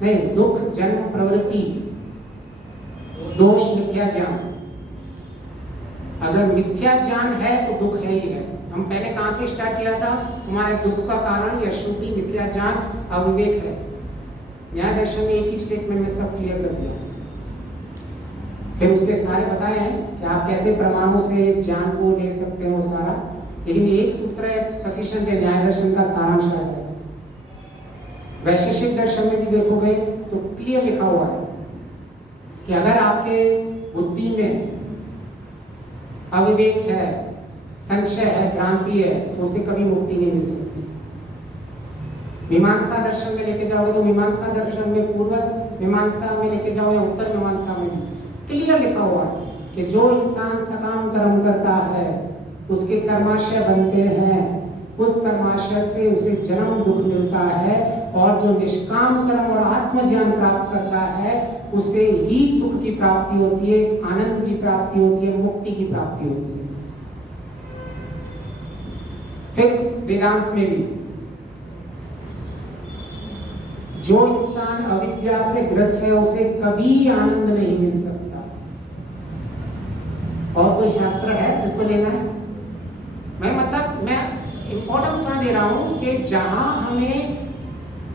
नहीं, दुख जन्म प्रवृत्ति, दोष मिथ्या ज्ञान। अगर मिथ्या ज्ञान है तो दुख है ही है। हम पहले कहां से स्टार्ट किया था? हमारे दुख का कारण या शुद्धि, मिथ्या ज्ञान, अविवेक है। न्याय दर्शन में एक ही स्टेटमेंट में सब क्लियर कर दिया। फिर उसके सारे बताए हैं कि आप कैसे प्रमाणों से ज्ञान को ले सकते हो सारा, लेकिन एक सूत्र है सफिशिएंट है, न्याय दर्शन का सारांश है। वैशेषिक दर्शन में भी देखोगे तो क्लियर लिखा हुआ है कि अगर आपके बुद्धि में अविवेक है, संशय है, भ्रांति है, तो उसे कभी मुक्ति नहीं मिल सकती। मीमांसा दर्शन में लेके जाओगे तो मीमांसा दर्शन में पूर्व मीमांसा में लेके जाओ या उत्तर मीमांसा में भी क्लियर लिखा हुआ है कि जो इंसान सकाम कर्म करता है उसके कर्माशय बनते हैं, उस कर्माशय से उसे जन्म दुख मिलता है, और जो निष्काम कर्म और आत्मज्ञान प्राप्त करता है उसे ही सुख की प्राप्ति होती है, आनंद की प्राप्ति होती है, मुक्ति की प्राप्ति होती है। फिर वेदांत में भी जो इंसान अविद्या से ग्रस्त है उसे कभी आनंद नहीं मिल सकता। और कोई शास्त्र है जिसको लेना है? मैं इंपॉर्टेंस कहां दे रहा हूं कि जहां हमें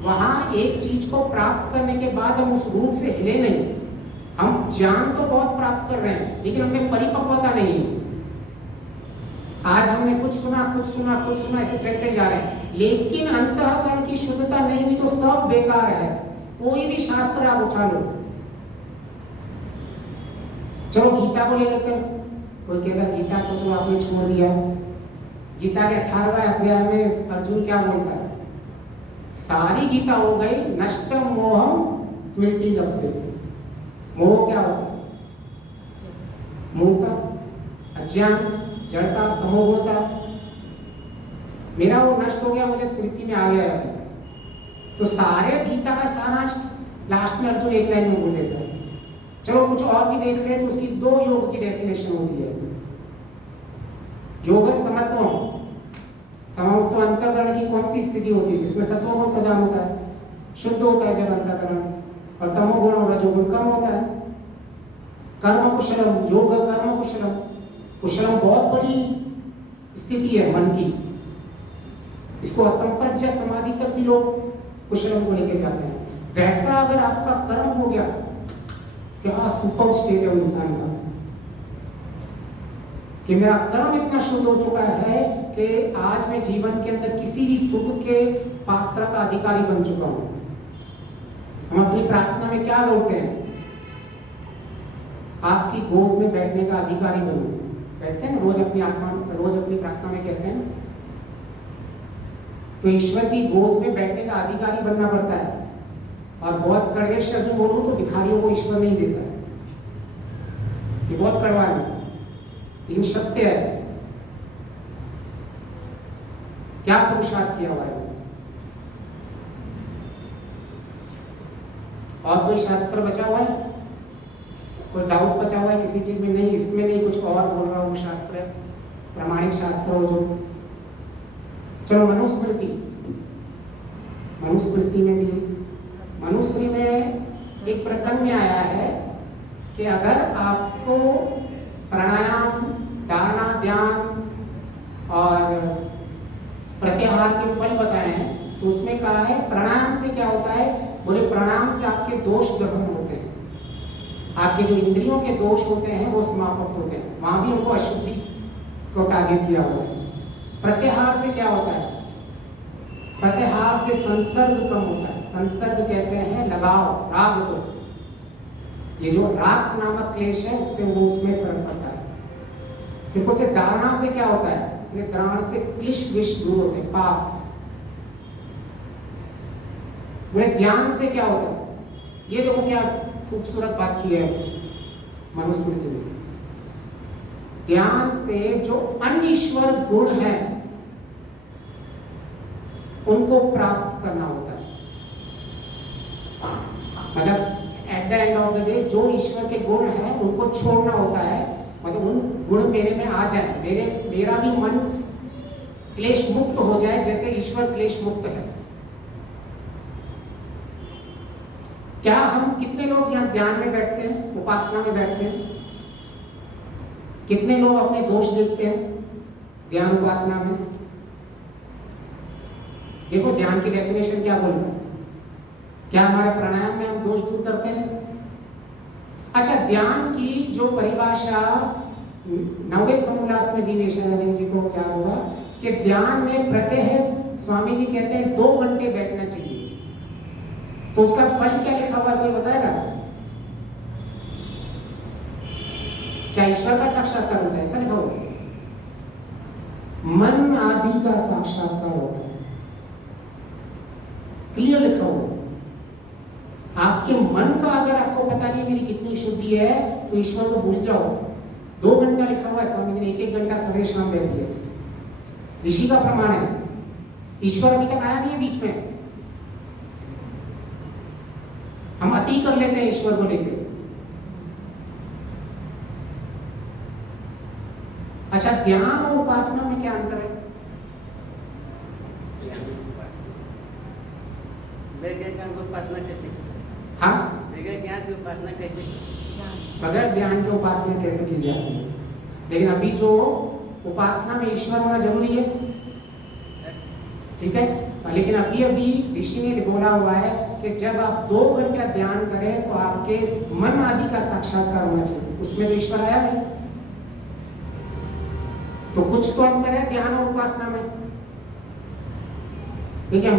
वहां एक चीज को प्राप्त करने के बाद हम उस रूप से हिले नहीं। हम ज्ञान तो बहुत प्राप्त कर रहे हैं लेकिन हमें परिपक्वता नहीं। आज हमने कुछ सुना ऐसे चलते जा रहे हैं, लेकिन अंतःकरण की शुद्धता नहीं हुई तो सब बेकार है। कोई भी शास्त्र आप उठा लो, चलो गीता को ले लेते हैं। कोई कहेगा गीता को तो आपने छोड़ दिया। गीता के 18वें अध्याय में अर्जुन क्या बोलता है? सारी गीता हो गई नष्टम मोहम स्मृति लब्धे। मोह क्या होता है? मूर्ता, अज्ञान, जड़ता, तमोगुणता। मेरा वो नष्ट हो गया, मुझे स्मृति में आ गया। तो सारे गीता का सारांश लास्ट में अर्जुन एक लाइन में बोल देता है। चलो कुछ और भी देख ले तो उसकी दो योग की डेफिनेशन होती है। योग समत्व, समत्व अंतःकरण की कौन सी स्थिति होती है जिसमें सत्वगुण प्रदान होता है, शुद्ध होता है जब अंतःकरण, और तमोगुण और रजोगुण कम होता है। कर्म कुशलम, योग कर्म कुशलम। कुशलम बहुत बड़ी स्थिति है मन की, इसको असंप्रज्ञ समाधि तक भी लोग कुशलम को लेके जाते हैं। वैसा अगर आपका कर्म हो गया, क्या सुपर स्टेट है इंसान का कि मेरा कर्म इतना शुद्ध हो चुका है कि आज मैं जीवन के अंदर किसी भी सुख के पात्र का अधिकारी बन चुका हूं। हम अपनी प्रार्थना में क्या बोलते हैं? आपकी गोद में बैठने का अधिकारी बनो। बैठते हैं रोज अपनी प्रार्थना में कहते हैं। तो ईश्वर की गोद में बैठने का अधिकारी बनना पड़ता है। और बहुत कड़वे शब्द बोलूं तो भिखारियों को ईश्वर नहीं देता है। ये बहुत कड़वा है लेकिन सत्य है। क्या पुरुषार्थ किया हुआ है? और कोई शास्त्र बचा हुआ है? कोई डाउट बचा हुआ है किसी चीज में? नहीं, इसमें नहीं, कुछ और बोल रहा हूं। शास्त्र है, प्रामाणिक शास्त्र हो जो। चलो मनुस्मृति, मनुस्मृति में भी, मनुस्मृति में एक प्रसंग में आया है कि अगर आपको प्राणायाम, धारणा, ध्यान और प्रत्याहार के फल बताए हैं तो उसमें कहा है प्राणायाम से क्या होता है? बोले प्राणायाम से आपके दोष दहन होते हैं, आपके जो इंद्रियों के दोष होते हैं वो समाप्त होते हैं। वहां भी हमको अशुद्धि को टारगेट किया हुआ है। प्रत्याहार से क्या होता है? प्रत्याहार से संसर्ग कम होता है। संसर्ग कहते हैं लगाव, राग को। ये जो राग नामक क्लेश है उससे उसमें फर्क पड़ता है। फिर उसे धारणा से क्या होता है? अपने धारणा से क्लिश विष दूर होते हैं, पाप। बोले ध्यान से क्या होता है? ये देखो क्या खूबसूरत बात की है मनुस्मृति में। ध्यान से जो अनिश्वर गुण है उनको प्राप्त करना होता है। मतलब at the end of the day जो ईश्वर के गुण हैं उनको छोड़ना होता है। मतलब उन गुण मेरे में आ जाए, मेरा भी मन क्लेश मुक्त हो जाए जैसे ईश्वर क्लेश मुक्त है। क्या हम कितने लोग यहाँ ध्यान में बैठते हैं, उपासना में बैठते हैं? कितने लोग अपने दोष देखते हैं ध्यान उपासना में? देखो ध्यान की डेफिनेशन क्या बोल रहा है। क्या हमारे प्राणायाम में हम दोष दूर करते हैं? अच्छा, ध्यान की जो परिभाषा 9वें समोल्लास में दी विवेकानंद जी को क्या होगा कि ध्यान में प्रत्यह स्वामी जी कहते हैं 2 घंटे बैठना चाहिए। तो उसका फल क्या लिखा हुआ है, कोई बताएगा? क्या ईश्वर का साक्षात्कार होता है? ऐसा लिखा हुआ है, मन आदि का साक्षात्कार होता है, क्लियर लिखा हुआ है। आपके मन का अगर आपको पता नहीं मेरी कितनी शुद्धि है तो ईश्वर को भूल जाओ। 2 घंटा लिखा हुआ है, स्वामी जी ने 1-1 घंटा सवेरे शाम बैठ दिया। ऋषि का प्रमाण है। ईश्वर अभी तक आया नहीं है बीच में। हम अति कर लेते हैं ईश्वर को लेकर। अच्छा, ध्यान और उपासना में क्या अंतर है? उपासना कैसे? हाँ, बगैर ज्ञान से उपासना कैसे? बगैर ध्यान के उपासना कैसे की जाती है? लेकिन अभी जो उपासना में ईश्वर होना जरूरी है, ठीक है। लेकिन अभी ऋषि ने बोला हुआ है कि जब आप 2 घंटा ध्यान करें तो आपके मन आदि का साक्षात्कार होना चाहिए। उसमें तो ईश्वर आया नहीं। तो कुछ तो अंतर है ध्यान और उपासना में। देखिए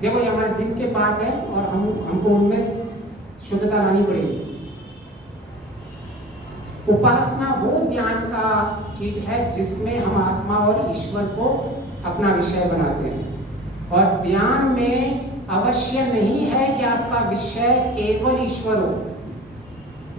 देखो ये हमारे दिन के पाठ है और हमको उनमें शुद्धता लानी पड़ेगी। उपासना वो ध्यान का चीज है जिसमें हम आत्मा और ईश्वर को अपना विषय बनाते हैं। और ध्यान में अवश्य नहीं है कि आपका विषय केवल ईश्वर हो।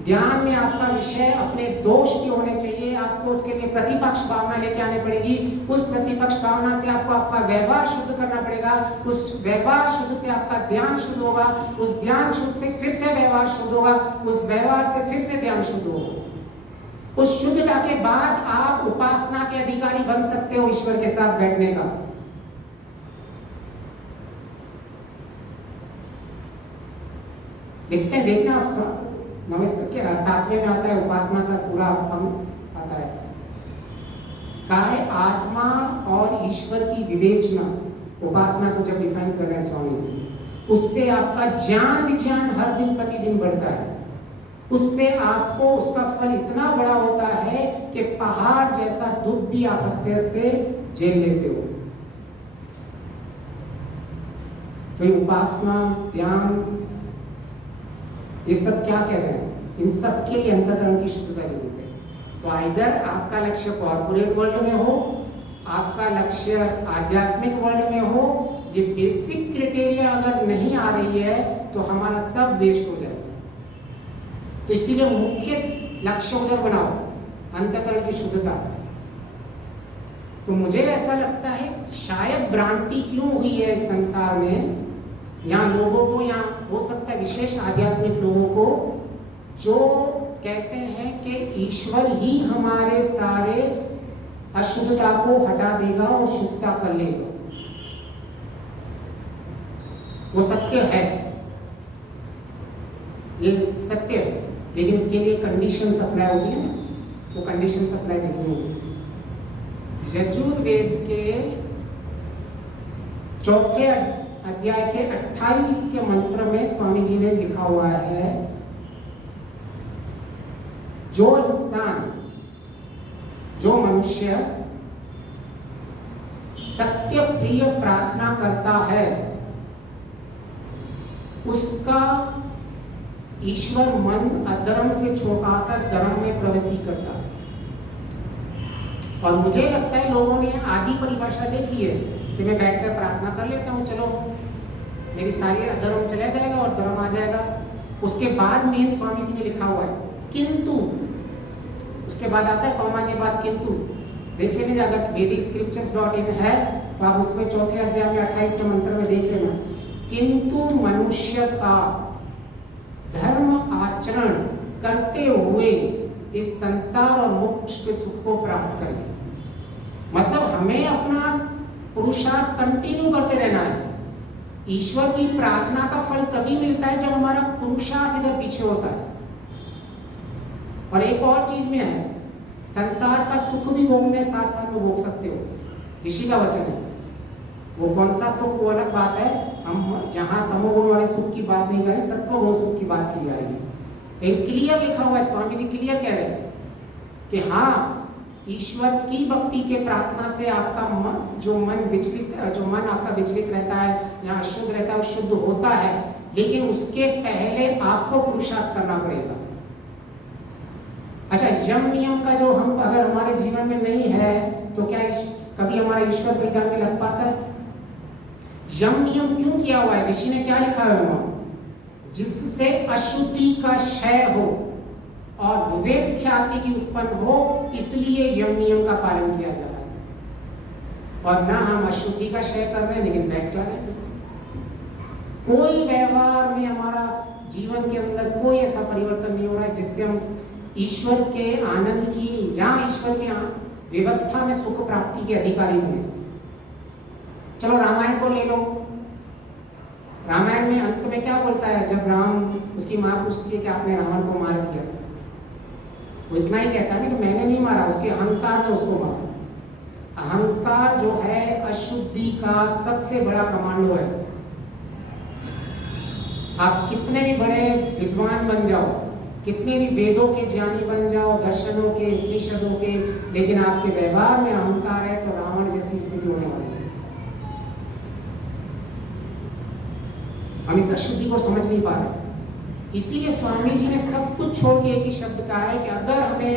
ध्यान में आपका विषय अपने दोष भी होने चाहिए। आपको उसके लिए प्रतिपक्ष भावना लेके आनी पड़ेगी। उस प्रतिपक्ष भावना से आपको आपका व्यवहार शुद्ध करना पड़ेगा। उस व्यवहार शुद्ध से आपका ध्यान शुद्ध होगा। उस ध्यान शुद्ध से फिर से व्यवहार शुद्ध होगा। उस व्यवहार से फिर से ध्यान शुद्ध होगा। उस शुद्धता के बाद आप उपासना के अधिकारी बन सकते हो ईश्वर के साथ बैठने का। लिखते हैं, देखना आप नमस्ते के 7वें में आता है उपासना का पूरा आता है। काय आत्मा और ईश्वर की विवेचना, उपासना को जब डिफाइन कर रहे हैं स्वामी जी, उससे आपका ज्ञान विज्ञान हर दिन प्रतिदिन बढ़ता है। उससे आपको उसका फल इतना बड़ा होता है कि पहाड़ जैसा दुख भी आप हंसते हंसते झेल लेते हो। तो उपासना, ध्यान, ये सब क्या कह रहे हैं? इन सब के लिए अंतःकरण की शुद्धता जरूरत है। तो आइदर आपका लक्ष्य कॉर्पोरेट वर्ल्ड में हो, आपका लक्ष्य आध्यात्मिक वर्ल्ड में हो, ये बेसिक क्राइटेरिया अगर नहीं आ रही है तो हमारा सब वेस्ट हो जाएगा। तो इसीलिए मुख्य लक्ष्य उधर बनाओ, अंतःकरण की शुद्धता। तो मुझे ऐसा लगता है शायद भ्रांति क्यों हुई है इस संसार में, यहाँ लोगों को, यहाँ हो सकता है विशेष आध्यात्मिक लोगों को, जो कहते हैं कि ईश्वर ही हमारे सारे अशुद्धता को हटा देगा और शुद्धता कर लेगा। वो सत्य है, ये सत्य है, लेकिन इसके लिए कंडीशन अप्लाई होती है ना, वो कंडीशन अप्लाई देखनी होगी। यजुर्वेद के 4थे अध्याय के 28वें मंत्र में स्वामी जी ने लिखा हुआ है, जो इंसान, जो मनुष्य सत्य प्रिय प्रार्थना करता है उसका ईश्वर मन अधर्म से छुड़ाकर धर्म में प्रवृत्ति करता है। और मुझे लगता है लोगों ने आधी परिभाषा देखी है कि मैं बैठकर प्रार्थना कर लेता हूँ, चलो मेरी सारी अधर्म चला जाएगा और धर्म आ जाएगा। उसके बाद मेन स्वामी जी ने लिखा हुआ है किंतु, उसके बाद आता है कॉमा के बाद किंतु। देखिए नहीं, अगर vedicscriptures.in है तो आप उसमें चौथे अध्याय में 28वें मंत्र में देख लेना, किंतु मनुष्य का धर्म आचरण करते हुए इस संसार और मोक्ष के सुख को प्राप्त करें। मतलब हमें अपना पुरुषार्थ कंटिन्यू करते रहना है। ईश्वर की प्रार्थना का फल तभी मिलता है जब हमारा पुरुषार्थ इधर पीछे होता है। और एक और चीज में है, संसार का सुख भी भोगने साथ साथ में भोग सकते हो, ऋषि का वचन है। वो कौन सा सुख वो अलग बात है, हम यहाँ तमोगुण वाले सुख की बात नहीं कर रहे, सत्वगुण सुख की बात की जा रही है। एक क्लियर लिखा हुआ है, स्वामी जी क्लियर कह रहे हैं कि हाँ, ईश्वर की भक्ति के प्रार्थना से आपका जो मन आपका विचलित रहता है या अशुद्ध रहता है वो शुद्ध होता है, लेकिन उसके पहले आपको पुरुषार्थ करना पड़ेगा। अच्छा, यम नियम का जो हम अगर हमारे जीवन में नहीं है तो क्या कभी हमारा ईश्वर परिधान में लग पाता है? यम नियम क्यों किया हुआ है? ऋषि ने क्या लिखा है वहां, जिससे अशुद्धि का क्षय हो और विवेक ख्याति की उत्पन्न हो, इसलिए यम नियम का पालन किया जा रहा है। और ना हम अशुद्धि का क्षय कर रहे हैं लेकिन बैठ जा रहे हैं। कोई व्यवहार में हमारा जीवन के अंदर कोई ऐसा परिवर्तन नहीं हो रहा है जिससे हम ईश्वर के आनंद की या ईश्वर के व्यवस्था में सुख प्राप्ति के अधिकारी बने। चलो रामायण को ले लो, रामायण में अंत में क्या बोलता है, जब राम उसकी मां पूछती है कि आपने रावण को मार दिया, वो इतना ही कहता है ना कि मैंने नहीं मारा, उसके अहंकार ने उसको मारा। अहंकार जो है अशुद्धि का सबसे बड़ा कमांडो है। आप कितने भी बड़े विद्वान बन जाओ, कितने भी वेदों के ज्ञानी बन जाओ, दर्शनों के, उपनिषदों के, लेकिन आपके व्यवहार में अहंकार है तो रावण जैसी स्थिति होने वाली है। हम इस अशुद्धि को समझ नहीं पा रहे। इसीलिए स्वामी जी ने सब कुछ छोड़ के एक ही शब्द कहा है कि अगर हमें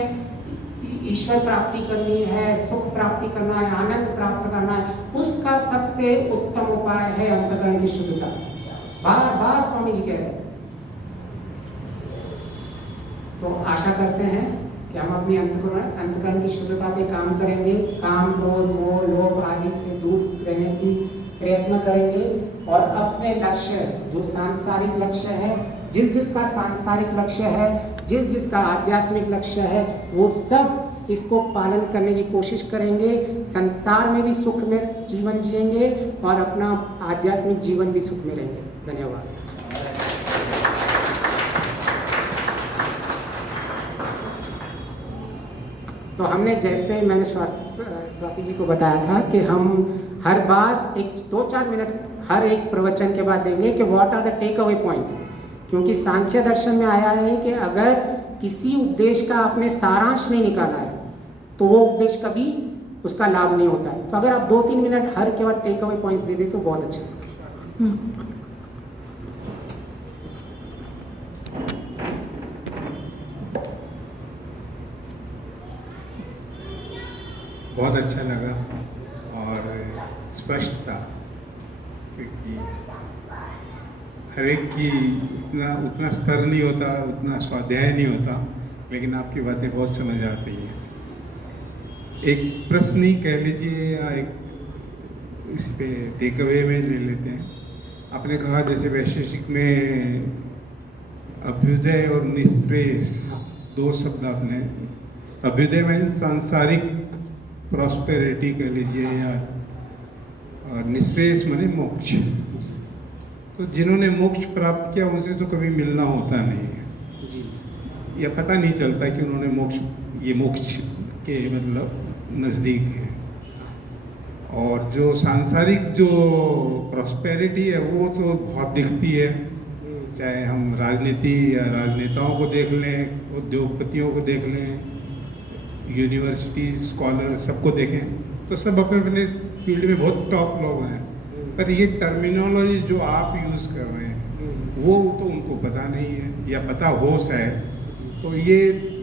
ईश्वर प्राप्ति करनी है, सुख प्राप्ति करना है, आनंद प्राप्त करना है, उसका सबसे उत्तम उपाय है अंतःकरण की शुद्धता। बार बार स्वामी जी कह रहे हैं। तो आशा करते हैं कि हम अपनी अंतःकरण की शुद्धता पे काम करेंगे, काम, क्रोध, मोह, लोभ आदि से दूर रहने की प्रयत्न करेंगे और अपने लक्ष्य, जो सांसारिक लक्ष्य है, जिसका सांसारिक लक्ष्य है, जिसका आध्यात्मिक लक्ष्य है, वो सब इसको पालन करने की कोशिश करेंगे। संसार में भी सुख में जीवन जिएंगे और अपना आध्यात्मिक जीवन भी सुख में रहेंगे। धन्यवाद। तो हमने जैसे मैंने स्वाति जी को बताया था कि हम हर बार 2-4 मिनट हर एक प्रवचन के बाद देंगे कि what are the take away points, क्योंकि सांख्य दर्शन में आया है कि अगर किसी उपदेश का आपने सारांश नहीं निकाला है तो वो उपदेश कभी उसका लाभ नहीं होता है। तो अगर आप 2-3 मिनट हर के बाद टेक अवे पॉइंट्स दे दे तो बहुत अच्छा है। बहुत अच्छा लगा और स्पष्ट था, क्योंकि हर एक की उतना स्तर नहीं होता, उतना स्वाध्याय नहीं होता, लेकिन आपकी बातें बहुत समझ आती हैं। एक प्रश्न ही कह लीजिए या एक इस पे टेक अवे में ले लेते हैं। आपने कहा जैसे वैशेषिक में अभ्युदय और निःश्रेयस 2 शब्द आपने, अभ्युदय में सांसारिक प्रॉस्पेरिटी कह लीजिए या और निःश्रेयस माने मोक्ष। तो जिन्होंने मोक्ष प्राप्त किया उनसे तो कभी मिलना होता नहीं है जी, या पता नहीं चलता कि उन्होंने मोक्ष के मतलब नज़दीक है। और जो सांसारिक जो प्रॉस्पेरिटी है वो तो बहुत दिखती है, चाहे हम राजनीति या राजनेताओं को देख लें, उद्योगपतियों को देख लें, यूनिवर्सिटी स्कॉलर सबको देखें, तो सब अपने अपने फील्ड में बहुत टॉप लोग हैं। पर ये टर्मिनोलॉजी जो आप यूज़ कर रहे हैं वो तो उनको पता नहीं है, या पता हो शायद, तो ये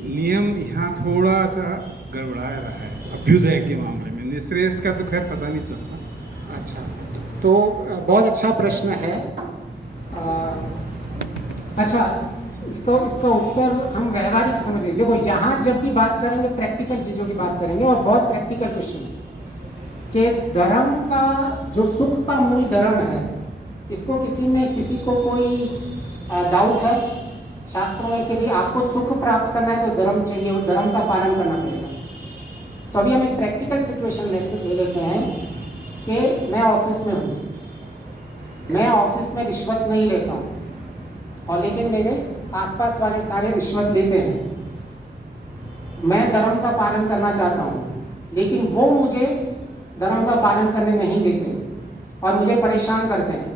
नियम यहाँ थोड़ा सा गड़बड़ा रहा है। अभ्युदय के मामले में। निःश्रेयस का तो खैर पता नहीं चलता। अच्छा, तो बहुत अच्छा प्रश्न है। अच्छा, इसका उत्तर हम व्यवहारिक समझेंगे। देखो, यहाँ जब भी बात करेंगे प्रैक्टिकल चीज़ों की बात करेंगे, और बहुत प्रैक्टिकल क्वेश्चन है कि धर्म का जो सुख का मूल धर्म है, इसको किसी को कोई डाउट है शास्त्रों में कि भाई आपको सुख प्राप्त करना है तो धर्म चाहिए, और धर्म का पालन करना पड़ेगा। तो अभी हम एक प्रैक्टिकल सिचुएशन ले लेते हैं कि मैं ऑफिस में हूँ, मैं ऑफिस में रिश्वत नहीं लेता हूँ, और लेकिन मेरे आसपास वाले सारे रिश्वत लेते हैं। मैं धर्म का पालन करना चाहता हूँ, लेकिन वो मुझे धर्म का पालन करने नहीं देते और मुझे परेशान करते हैं।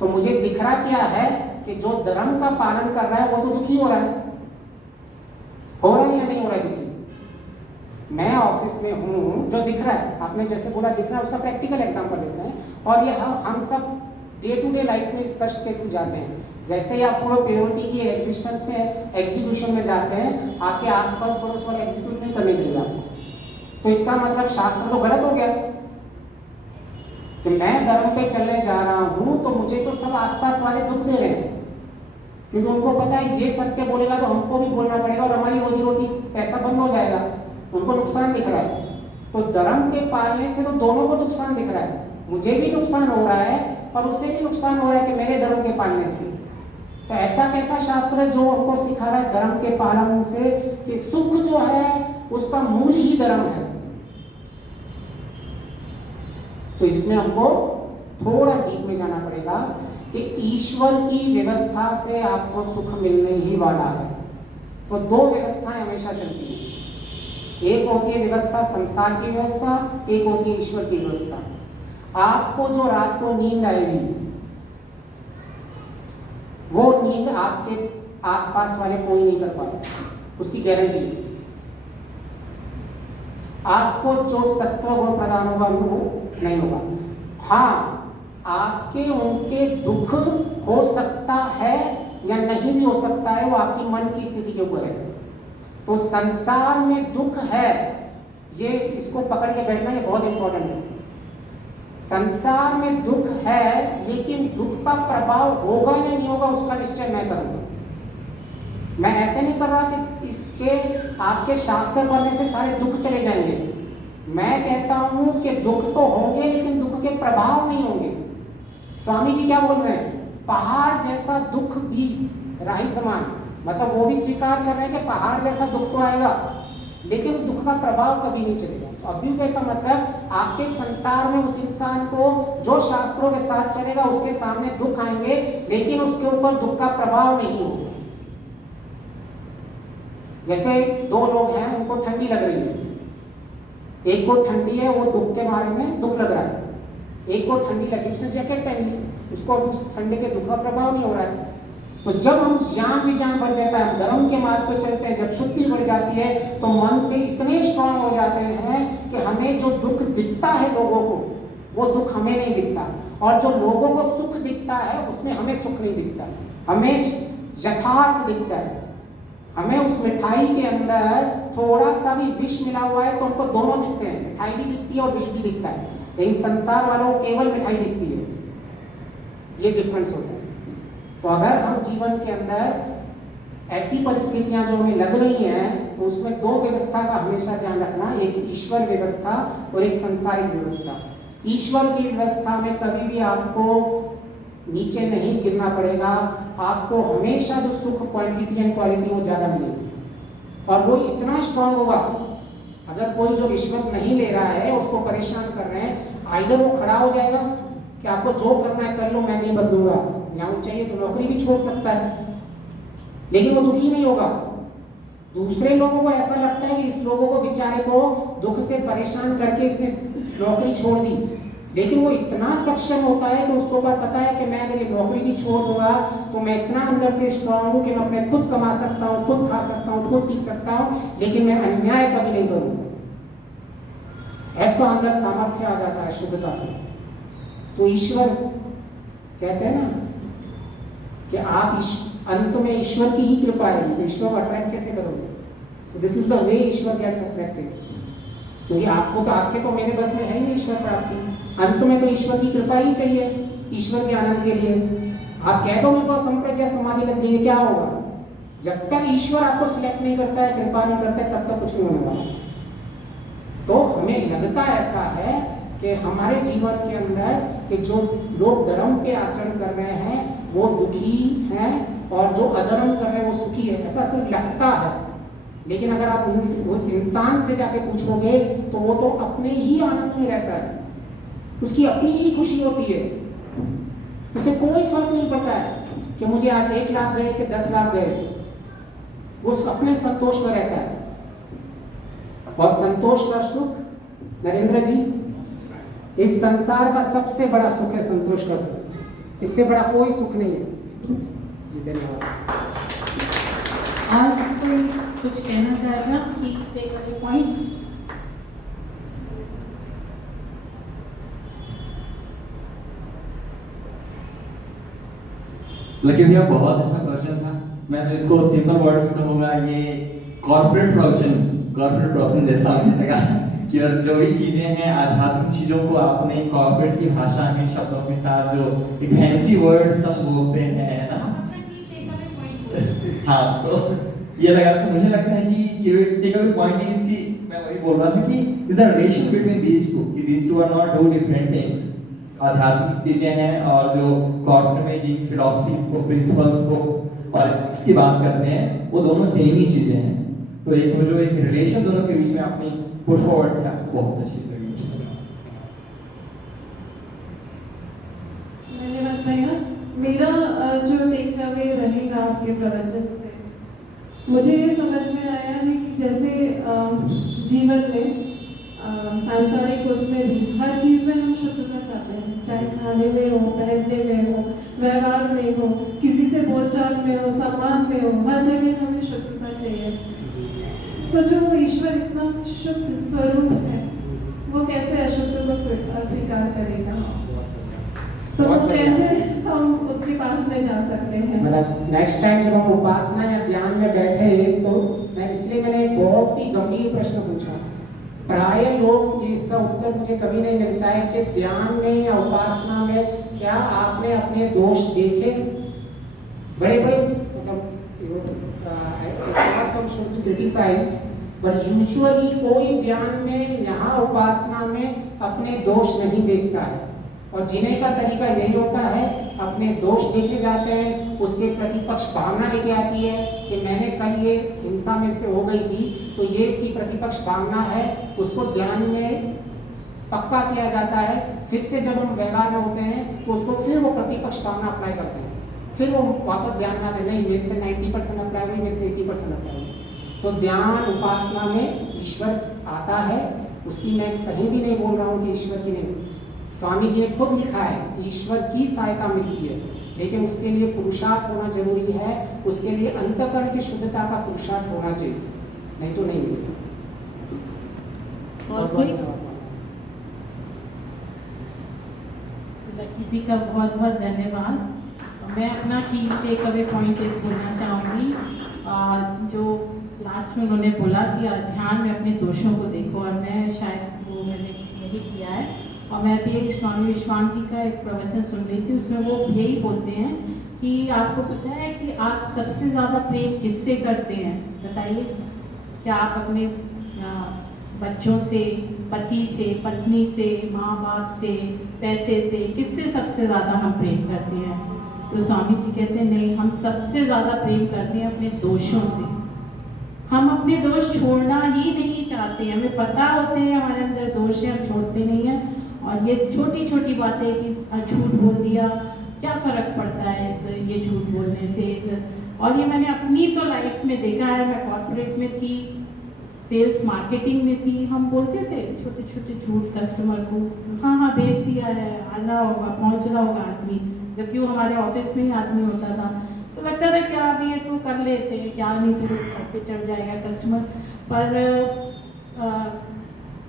तो मुझे दिख रहा क्या है कि जो धर्म का पालन कर रहा है वो तो दुखी हो रहा है या नहीं हो रहा है दुखी? मैं ऑफिस में हूँ, जो दिख रहा है, आपने जैसे बोला दिख रहा है, उसका प्रैक्टिकल एग्जांपल लेते हैं, और ये हम सब डे टू डे लाइफ में इस कष्ट के थ्रू जाते हैं। जैसे ही आप थोड़ा प्योरिटी की एग्जिस्टेंस में एग्जीक्यूशन में जाते हैं, आपके आसपास पड़ोस वाले एग्जीक्यूट नहीं करने देंगे आपको। तो इसका मतलब शास्त्र तो गलत हो गया कि मैं धर्म पे चलने जा रहा हूँ तो मुझे तो सब आसपास वाले दुख दे रहे हैं, क्योंकि उनको पता है ये सत्य बोलेगा तो हमको भी बोलना पड़ेगा और हमारी रोजी रोटी पैसा बंद हो जाएगा। उनको नुकसान दिख रहा है। तो धर्म के पालने से तो दोनों को नुकसान दिख रहा है, मुझे भी नुकसान हो रहा है और उससे भी नुकसान हो रहा है कि मेरे धर्म के पालने से। तो ऐसा कैसा शास्त्र है जो हमको सिखा रहा है धर्म के पालन से कि सुख जो है उसका मूल ही धर्म है? तो इसमें हमको थोड़ा डीप में जाना पड़ेगा कि ईश्वर की व्यवस्था से आपको सुख मिलने ही वाला है। तो दो व्यवस्थाएं हमेशा चलती हैं, एक होती है व्यवस्था संसार की व्यवस्था, एक होती है ईश्वर की व्यवस्था। आपको जो रात को नींद आएगी वो नींद आपके आसपास वाले कोई नहीं कर पाएगा, उसकी गारंटी। आपको जो सत्व गुण प्रदान होगा वो नहीं होगा। हाँ, आपके उनके दुख हो सकता है या नहीं भी हो सकता है, वो आपकी मन की स्थिति के ऊपर है। तो संसार में दुख है, ये इसको पकड़ के बैठना, ये बहुत इंपॉर्टेंट है। संसार में दुख है, लेकिन दुख का प्रभाव होगा या नहीं होगा उसका निश्चय मैं करूंगा। मैं ऐसे नहीं कर रहा कि इसके आपके शास्त्र पढ़ने से सारे दुख चले जाएंगे। मैं कहता हूं कि दुख तो होंगे, लेकिन दुख के प्रभाव नहीं होंगे। स्वामी जी क्या बोल रहे हैं? पहाड़ जैसा दुख भी राही समान, मतलब वो भी स्वीकार कर रहे हैं कि पहाड़ जैसा दुख तो आएगा, लेकिन उस दुख का प्रभाव कभी नहीं चलेगा। तो अभ्युदय का मतलब आपके संसार में उस इंसान को जो शास्त्रों के साथ चलेगा उसके सामने दुख आएंगे, लेकिन उसके ऊपर दुख का प्रभाव नहीं होगा। जैसे दो लोग हैं, उनको ठंडी लग रही है, एक को ठंडी है, वो दुख के बारे में दुख लग रहा है, एक को ठंडी लगी, उसने जैकेट पहन ली, उसको उस ठंडी के दुख का प्रभाव नहीं हो रहा है। तो जब हम ज्ञान विज्ञान बढ़ जाता है, हम धर्म के मार्ग पर चलते हैं, जब शुद्धि बढ़ जाती है, तो मन से इतने स्ट्रांग हो जाते हैं कि हमें जो दुख दिखता है लोगों को, वो दुख हमें नहीं दिखता, और जो लोगों को सुख दिखता है उसमें हमें सुख नहीं दिखता, हमें यथार्थ दिखता है। हमें उस मिठाई के अंदर थोड़ा सा भी विष मिला हुआ है तो उनको दोनों दिखते हैं, मिठाई भी दिखती है और विष भी दिखता है, लेकिन संसार वालों को केवल मिठाई दिखती है। ये डिफरेंस होता है। तो अगर हम जीवन के अंदर ऐसी परिस्थितियां जो हमें लग रही हैं, तो उसमें दो व्यवस्था का हमेशा ध्यान रखना, एक ईश्वर व्यवस्था और एक संसारिक व्यवस्था। ईश्वर की व्यवस्था में कभी भी आपको नीचे नहीं गिरना पड़ेगा, आपको हमेशा जो सुख क्वांटिटी एंड क्वालिटी वो ज़्यादा मिलेगी, और वो इतना स्ट्रांग होगा। अगर कोई जो रिश्वत नहीं ले रहा है, उसको परेशान कर रहे हैं, आइदर वो खड़ा हो जाएगा कि आपको जो करना है कर लो, मैं नहीं बदलूंगा, या वो चाहिए तो नौकरी भी छोड़ सकता है, लेकिन वो दुखी नहीं होगा। दूसरे लोगों को ऐसा लगता है कि इस लोगों को बेचारे को दुख से परेशान करके इसने नौकरी छोड़ दी, लेकिन वो इतना सक्षम होता है कि उसको पता है कि मैं अगर ये नौकरी भी छोड़ दूंगा तो मैं इतना अंदर से स्ट्रांग हूँ कि मैं अपने खुद कमा सकता हूँ, खुद खा सकता हूँ, खुद पी सकता हूँ, लेकिन मैं अन्याय कभी नहीं करूँगा। ऐसा अंदर सामर्थ्य आ जाता है शुद्धता से। तो ईश्वर कहते हैं ना कि आप अंत में ईश्वर की ही कृपा है, तो ईश्वर को अट्रैक्ट कैसे करोगे? So this is the way Ishwar gets attracted. क्योंकि आपको तो आपके तो मेरे बस में है ही नहीं ईश्वर प्राप्ति। अंत में तो ईश्वर की कृपा ही चाहिए ईश्वर के आनंद के लिए। आप कह दो मेरे को संप्रज्ञा समाधि लग गई है, क्या होगा? जब तक ईश्वर आपको सिलेक्ट नहीं करता है, कृपा नहीं करता है, तब तक कुछ नहीं होने वाला। तो हमें लगता ऐसा है कि हमारे जीवन के अंदर कि जो लोग धर्म पे आचरण कर रहे हैं वो दुखी हैं और जो अधर्म कर रहे हैं वो सुखी है, ऐसा सिर्फ लगता है। लेकिन अगर आप उस इंसान से जाके पूछोगे तो वो तो अपने ही आनंद में रहता है, उसकी अपनी ही खुशी होती है, उसे कोई फर्क नहीं पड़ता है कि मुझे आज 1 लाख गए कि 10 लाख गए, वो अपने संतोष में रहता है। और संतोष का सुख, नरेंद्र जी, इस संसार का सबसे बड़ा सुख है संतोष का सुख, इससे बड़ा कोई सुख नहीं है जी। धन्यवाद। और कोई कुछ कहना चाहेगा कि टेक अवे पॉइंट्स? लकी भैया बहुत अच्छा प्रवचन था। मैं तो इसको सिंपल वर्ड में कहूँगा, ये कॉर्पोरेट प्रवचन जैसा मुझे लगा कि जो भी चीज़ें हैं आध्यात्मिक चीज़ों को आपने कॉर्पोरेट की भाषा में शब्दों के साथ जो एक फैंसी वर्ड सब बोलते हैं ना, हाँ, तो ये लगा, मुझे लगता है कि टेक अवे पॉइंट इज कि मैं वही बोल रहा था कि is the relation between these two are not two different things. आध्यात्मिक चीजें हैं और जो कॉर्पोरेट में जी फिलॉसफी को, प्रिंसिपल्स को और इसकी बात करते हैं, वो दोनों सेम ही चीजें हैं। तो एक वो जो एक रिलेशन दोनों के बीच में आपने पुट फॉरवर्ड किया, बहुत अच्छी लगी मुझे। धन्यवाद भैया। मेरा जो टेक अवे रहेगा आपके प्रवचन से, मुझे ये समझ में आया है कि जैसे जीवन में सांसारिक उसमें भी हर चीज़ में हम शुद्धता चाहते हैं, चाहे खाने में हो, पहनने में हो, व्यवहार में हो, किसी से बोलचाल में हो, सम्मान में हो, हर जगह हमें शुद्धता चाहिए। तो जो ईश्वर इतना शुद्ध स्वरूप है, वो कैसे अशुद्ध को अस्वीकार करेगा? तो वो कैसे हम उसके पास में जा सकते हैं? मतलब नेक्स्ट टाइम जब हम उपासना या ध्यान में बैठे तो मैंने एक बहुत ही गंभीर प्रश्न पूछा। प्राय लोग इसका उत्तर मुझे कभी नहीं मिलता है कि ध्यान में या उपासना में क्या आपने अपने दोष देखे? बड़े बड़े मतलब क्रिटिसाइज, बट यूजुअली कोई ध्यान में यहाँ उपासना में अपने दोष नहीं देखता है। और जीने का तरीका यही होता है, अपने दोष देखे जाते हैं, उसके प्रतिपक्ष भावना लेके आती है कि मैंने कल ये हिंसा मेरे से हो गई थी, तो ये इसकी प्रतिपक्ष भावना है, उसको ध्यान में पक्का किया जाता है। फिर से जब हम व्यवहार में होते हैं तो उसको फिर वो प्रतिपक्ष भावना अप्लाई करते हैं, फिर वो वापस ध्यान में आते, नहीं मेरे से 90% अप्लाई हुई, मेरे से 80% अप्लाई हुई। तो ध्यान उपासना में ईश्वर आता है, उसकी मैं कहीं भी नहीं बोल रहा हूँ कि ईश्वर की नहीं। स्वामी जी ने खुद लिखा है ईश्वर की सहायता मिलती है, लेकिन उसके लिए पुरुषार्थ होना जरूरी है, उसके लिए अंतःकरण की शुद्धता का पुरुषार्थ होना चाहिए, नहीं तो नहीं मिलेगा। और कोई? लकी जी का बहुत बहुत धन्यवाद। मैं अपना की टेक अवे पॉइंट एक बोलना चाहूँगी। जो लास्ट में उन्होंने बोला कि ध्यान में अपने दोषों को देखो, और मैं शायद वो मैंने यही किया है। और मैं भी एक स्वामी विश्वान जी का एक प्रवचन सुन रही थी, उसमें वो यही बोलते हैं कि आपको पता है कि आप सबसे ज़्यादा प्रेम किससे करते हैं? बताइए, क्या आप अपने बच्चों से, पति से, पत्नी से, माँ बाप से, पैसे से, किससे सबसे ज़्यादा हम प्रेम करते हैं? तो स्वामी जी कहते हैं नहीं, हम सबसे ज़्यादा प्रेम करते हैं अपने दोषों से। हम अपने दोष छोड़ना ही नहीं चाहते हैं, हमें पता होते हैं हमारे अंदर दोष है, हम छोड़ते नहीं हैं। और ये छोटी छोटी बातें कि झूठ बोल दिया, क्या फ़र्क पड़ता है ये झूठ बोलने से। और ये मैंने अपनी तो लाइफ में देखा है। मैं कॉर्पोरेट में थी, सेल्स मार्केटिंग में थी, हम बोलते थे छोटे छोटे झूठ कस्टमर को, हाँ हाँ भेज दिया है, आ रहा होगा, पहुँच रहा होगा आदमी, जबकि वो हमारे ऑफिस में ही आदमी होता था। तो लगता था क्या अभी ये तो कर लेते हैं, क्या नहीं तो सर पे चढ़ जाएगा कस्टमर। पर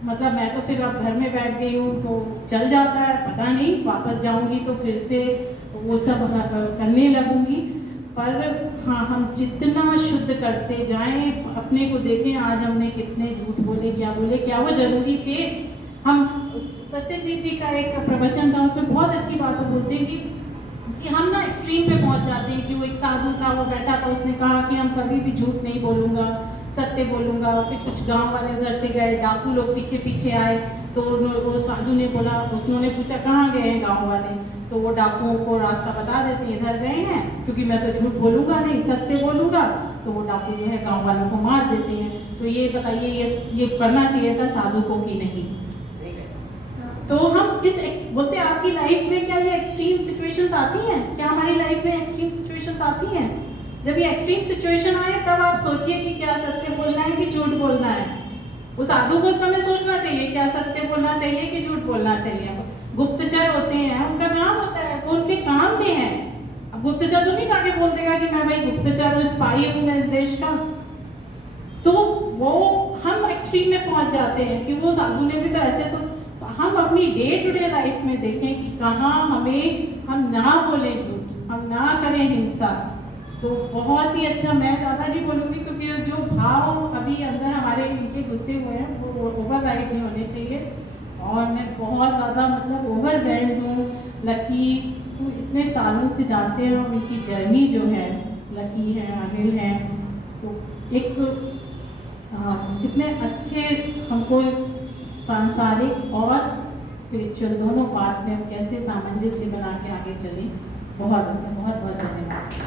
मतलब मैं तो फिर अब घर में बैठ गई हूँ तो चल जाता है, पता नहीं वापस जाऊँगी तो फिर से वो सब करने लगूँगी। पर हाँ, हम जितना शुद्ध करते जाएं, अपने को देखें आज हमने कितने झूठ बोले, क्या वो जरूरी थे। हम सत्यजीत जी का एक प्रवचन था, उसमें बहुत अच्छी बात वो बोलते हैं कि हम ना एक्सट्रीम पे पहुंच जाते हैं। कि वो एक साधु था, वो बैठा था, उसने कहा कि हम कभी भी झूठ नहीं बोलूँगा, सत्य बोलूँगा। फिर कुछ गांव वाले उधर से गए, डाकू लोग पीछे पीछे आए, तो वो साधु ने बोला, उन्होंने पूछा कहाँ गए हैं गांव वाले, तो वो डाकुओं को रास्ता बता देते हैं, इधर गए हैं, क्योंकि मैं तो झूठ बोलूँगा नहीं, सत्य बोलूँगा। तो वो डाकू जो है गांव वालों को मार देते हैं। तो ये बताइए, ये करना चाहिए था साधु को कि नहीं? तो हम बोलते हैं आपकी लाइफ में क्या ये एक्सट्रीम सिचुएशंस आती हैं? क्या हमारी लाइफ में एक्सट्रीम सिचुएशंस आती हैं? जब ये एक्सट्रीम सिचुएशन आए तब आप सोचिए कि क्या सत्य बोलना है कि झूठ बोलना है। उस साधु को उस समय सोचना चाहिए क्या सत्य बोलना चाहिए कि झूठ बोलना चाहिए। गुप्तचर होते हैं, उनका काम होता है, वो उनके काम में है। अब गुप्तचर तो नहीं जाके बोल देगा कि मैं भाई गुप्तचर हूँ, स्पाई हूँ मैं इस देश का। तो वो हम एक्सट्रीम में पहुंच जाते हैं कि वो साधु ने भी तो ऐसे। तो हम अपनी डे टू डे लाइफ में देखें कि कहाँ हम ना बोले झूठ, हम ना करें हिंसा। तो बहुत ही अच्छा, मैं ज़्यादा नहीं बोलूँगी क्योंकि जो भाव अभी अंदर हमारे नीचे घुसे हुए हैं वो ओवरराइड नहीं होने चाहिए। और मैं बहुत ज़्यादा मतलब ओवरवेल्म्ड हूँ। लकी को इतने सालों से जानते हैं और उनकी जर्नी जो है, लकी है, अनिल है, तो एक इतने अच्छे हमको सांसारिक और स्पिरिचुअल दोनों बात में हम कैसे सामंजस्य बना के आगे चलें। बहुत अच्छा, बहुत बहुत धन्यवाद।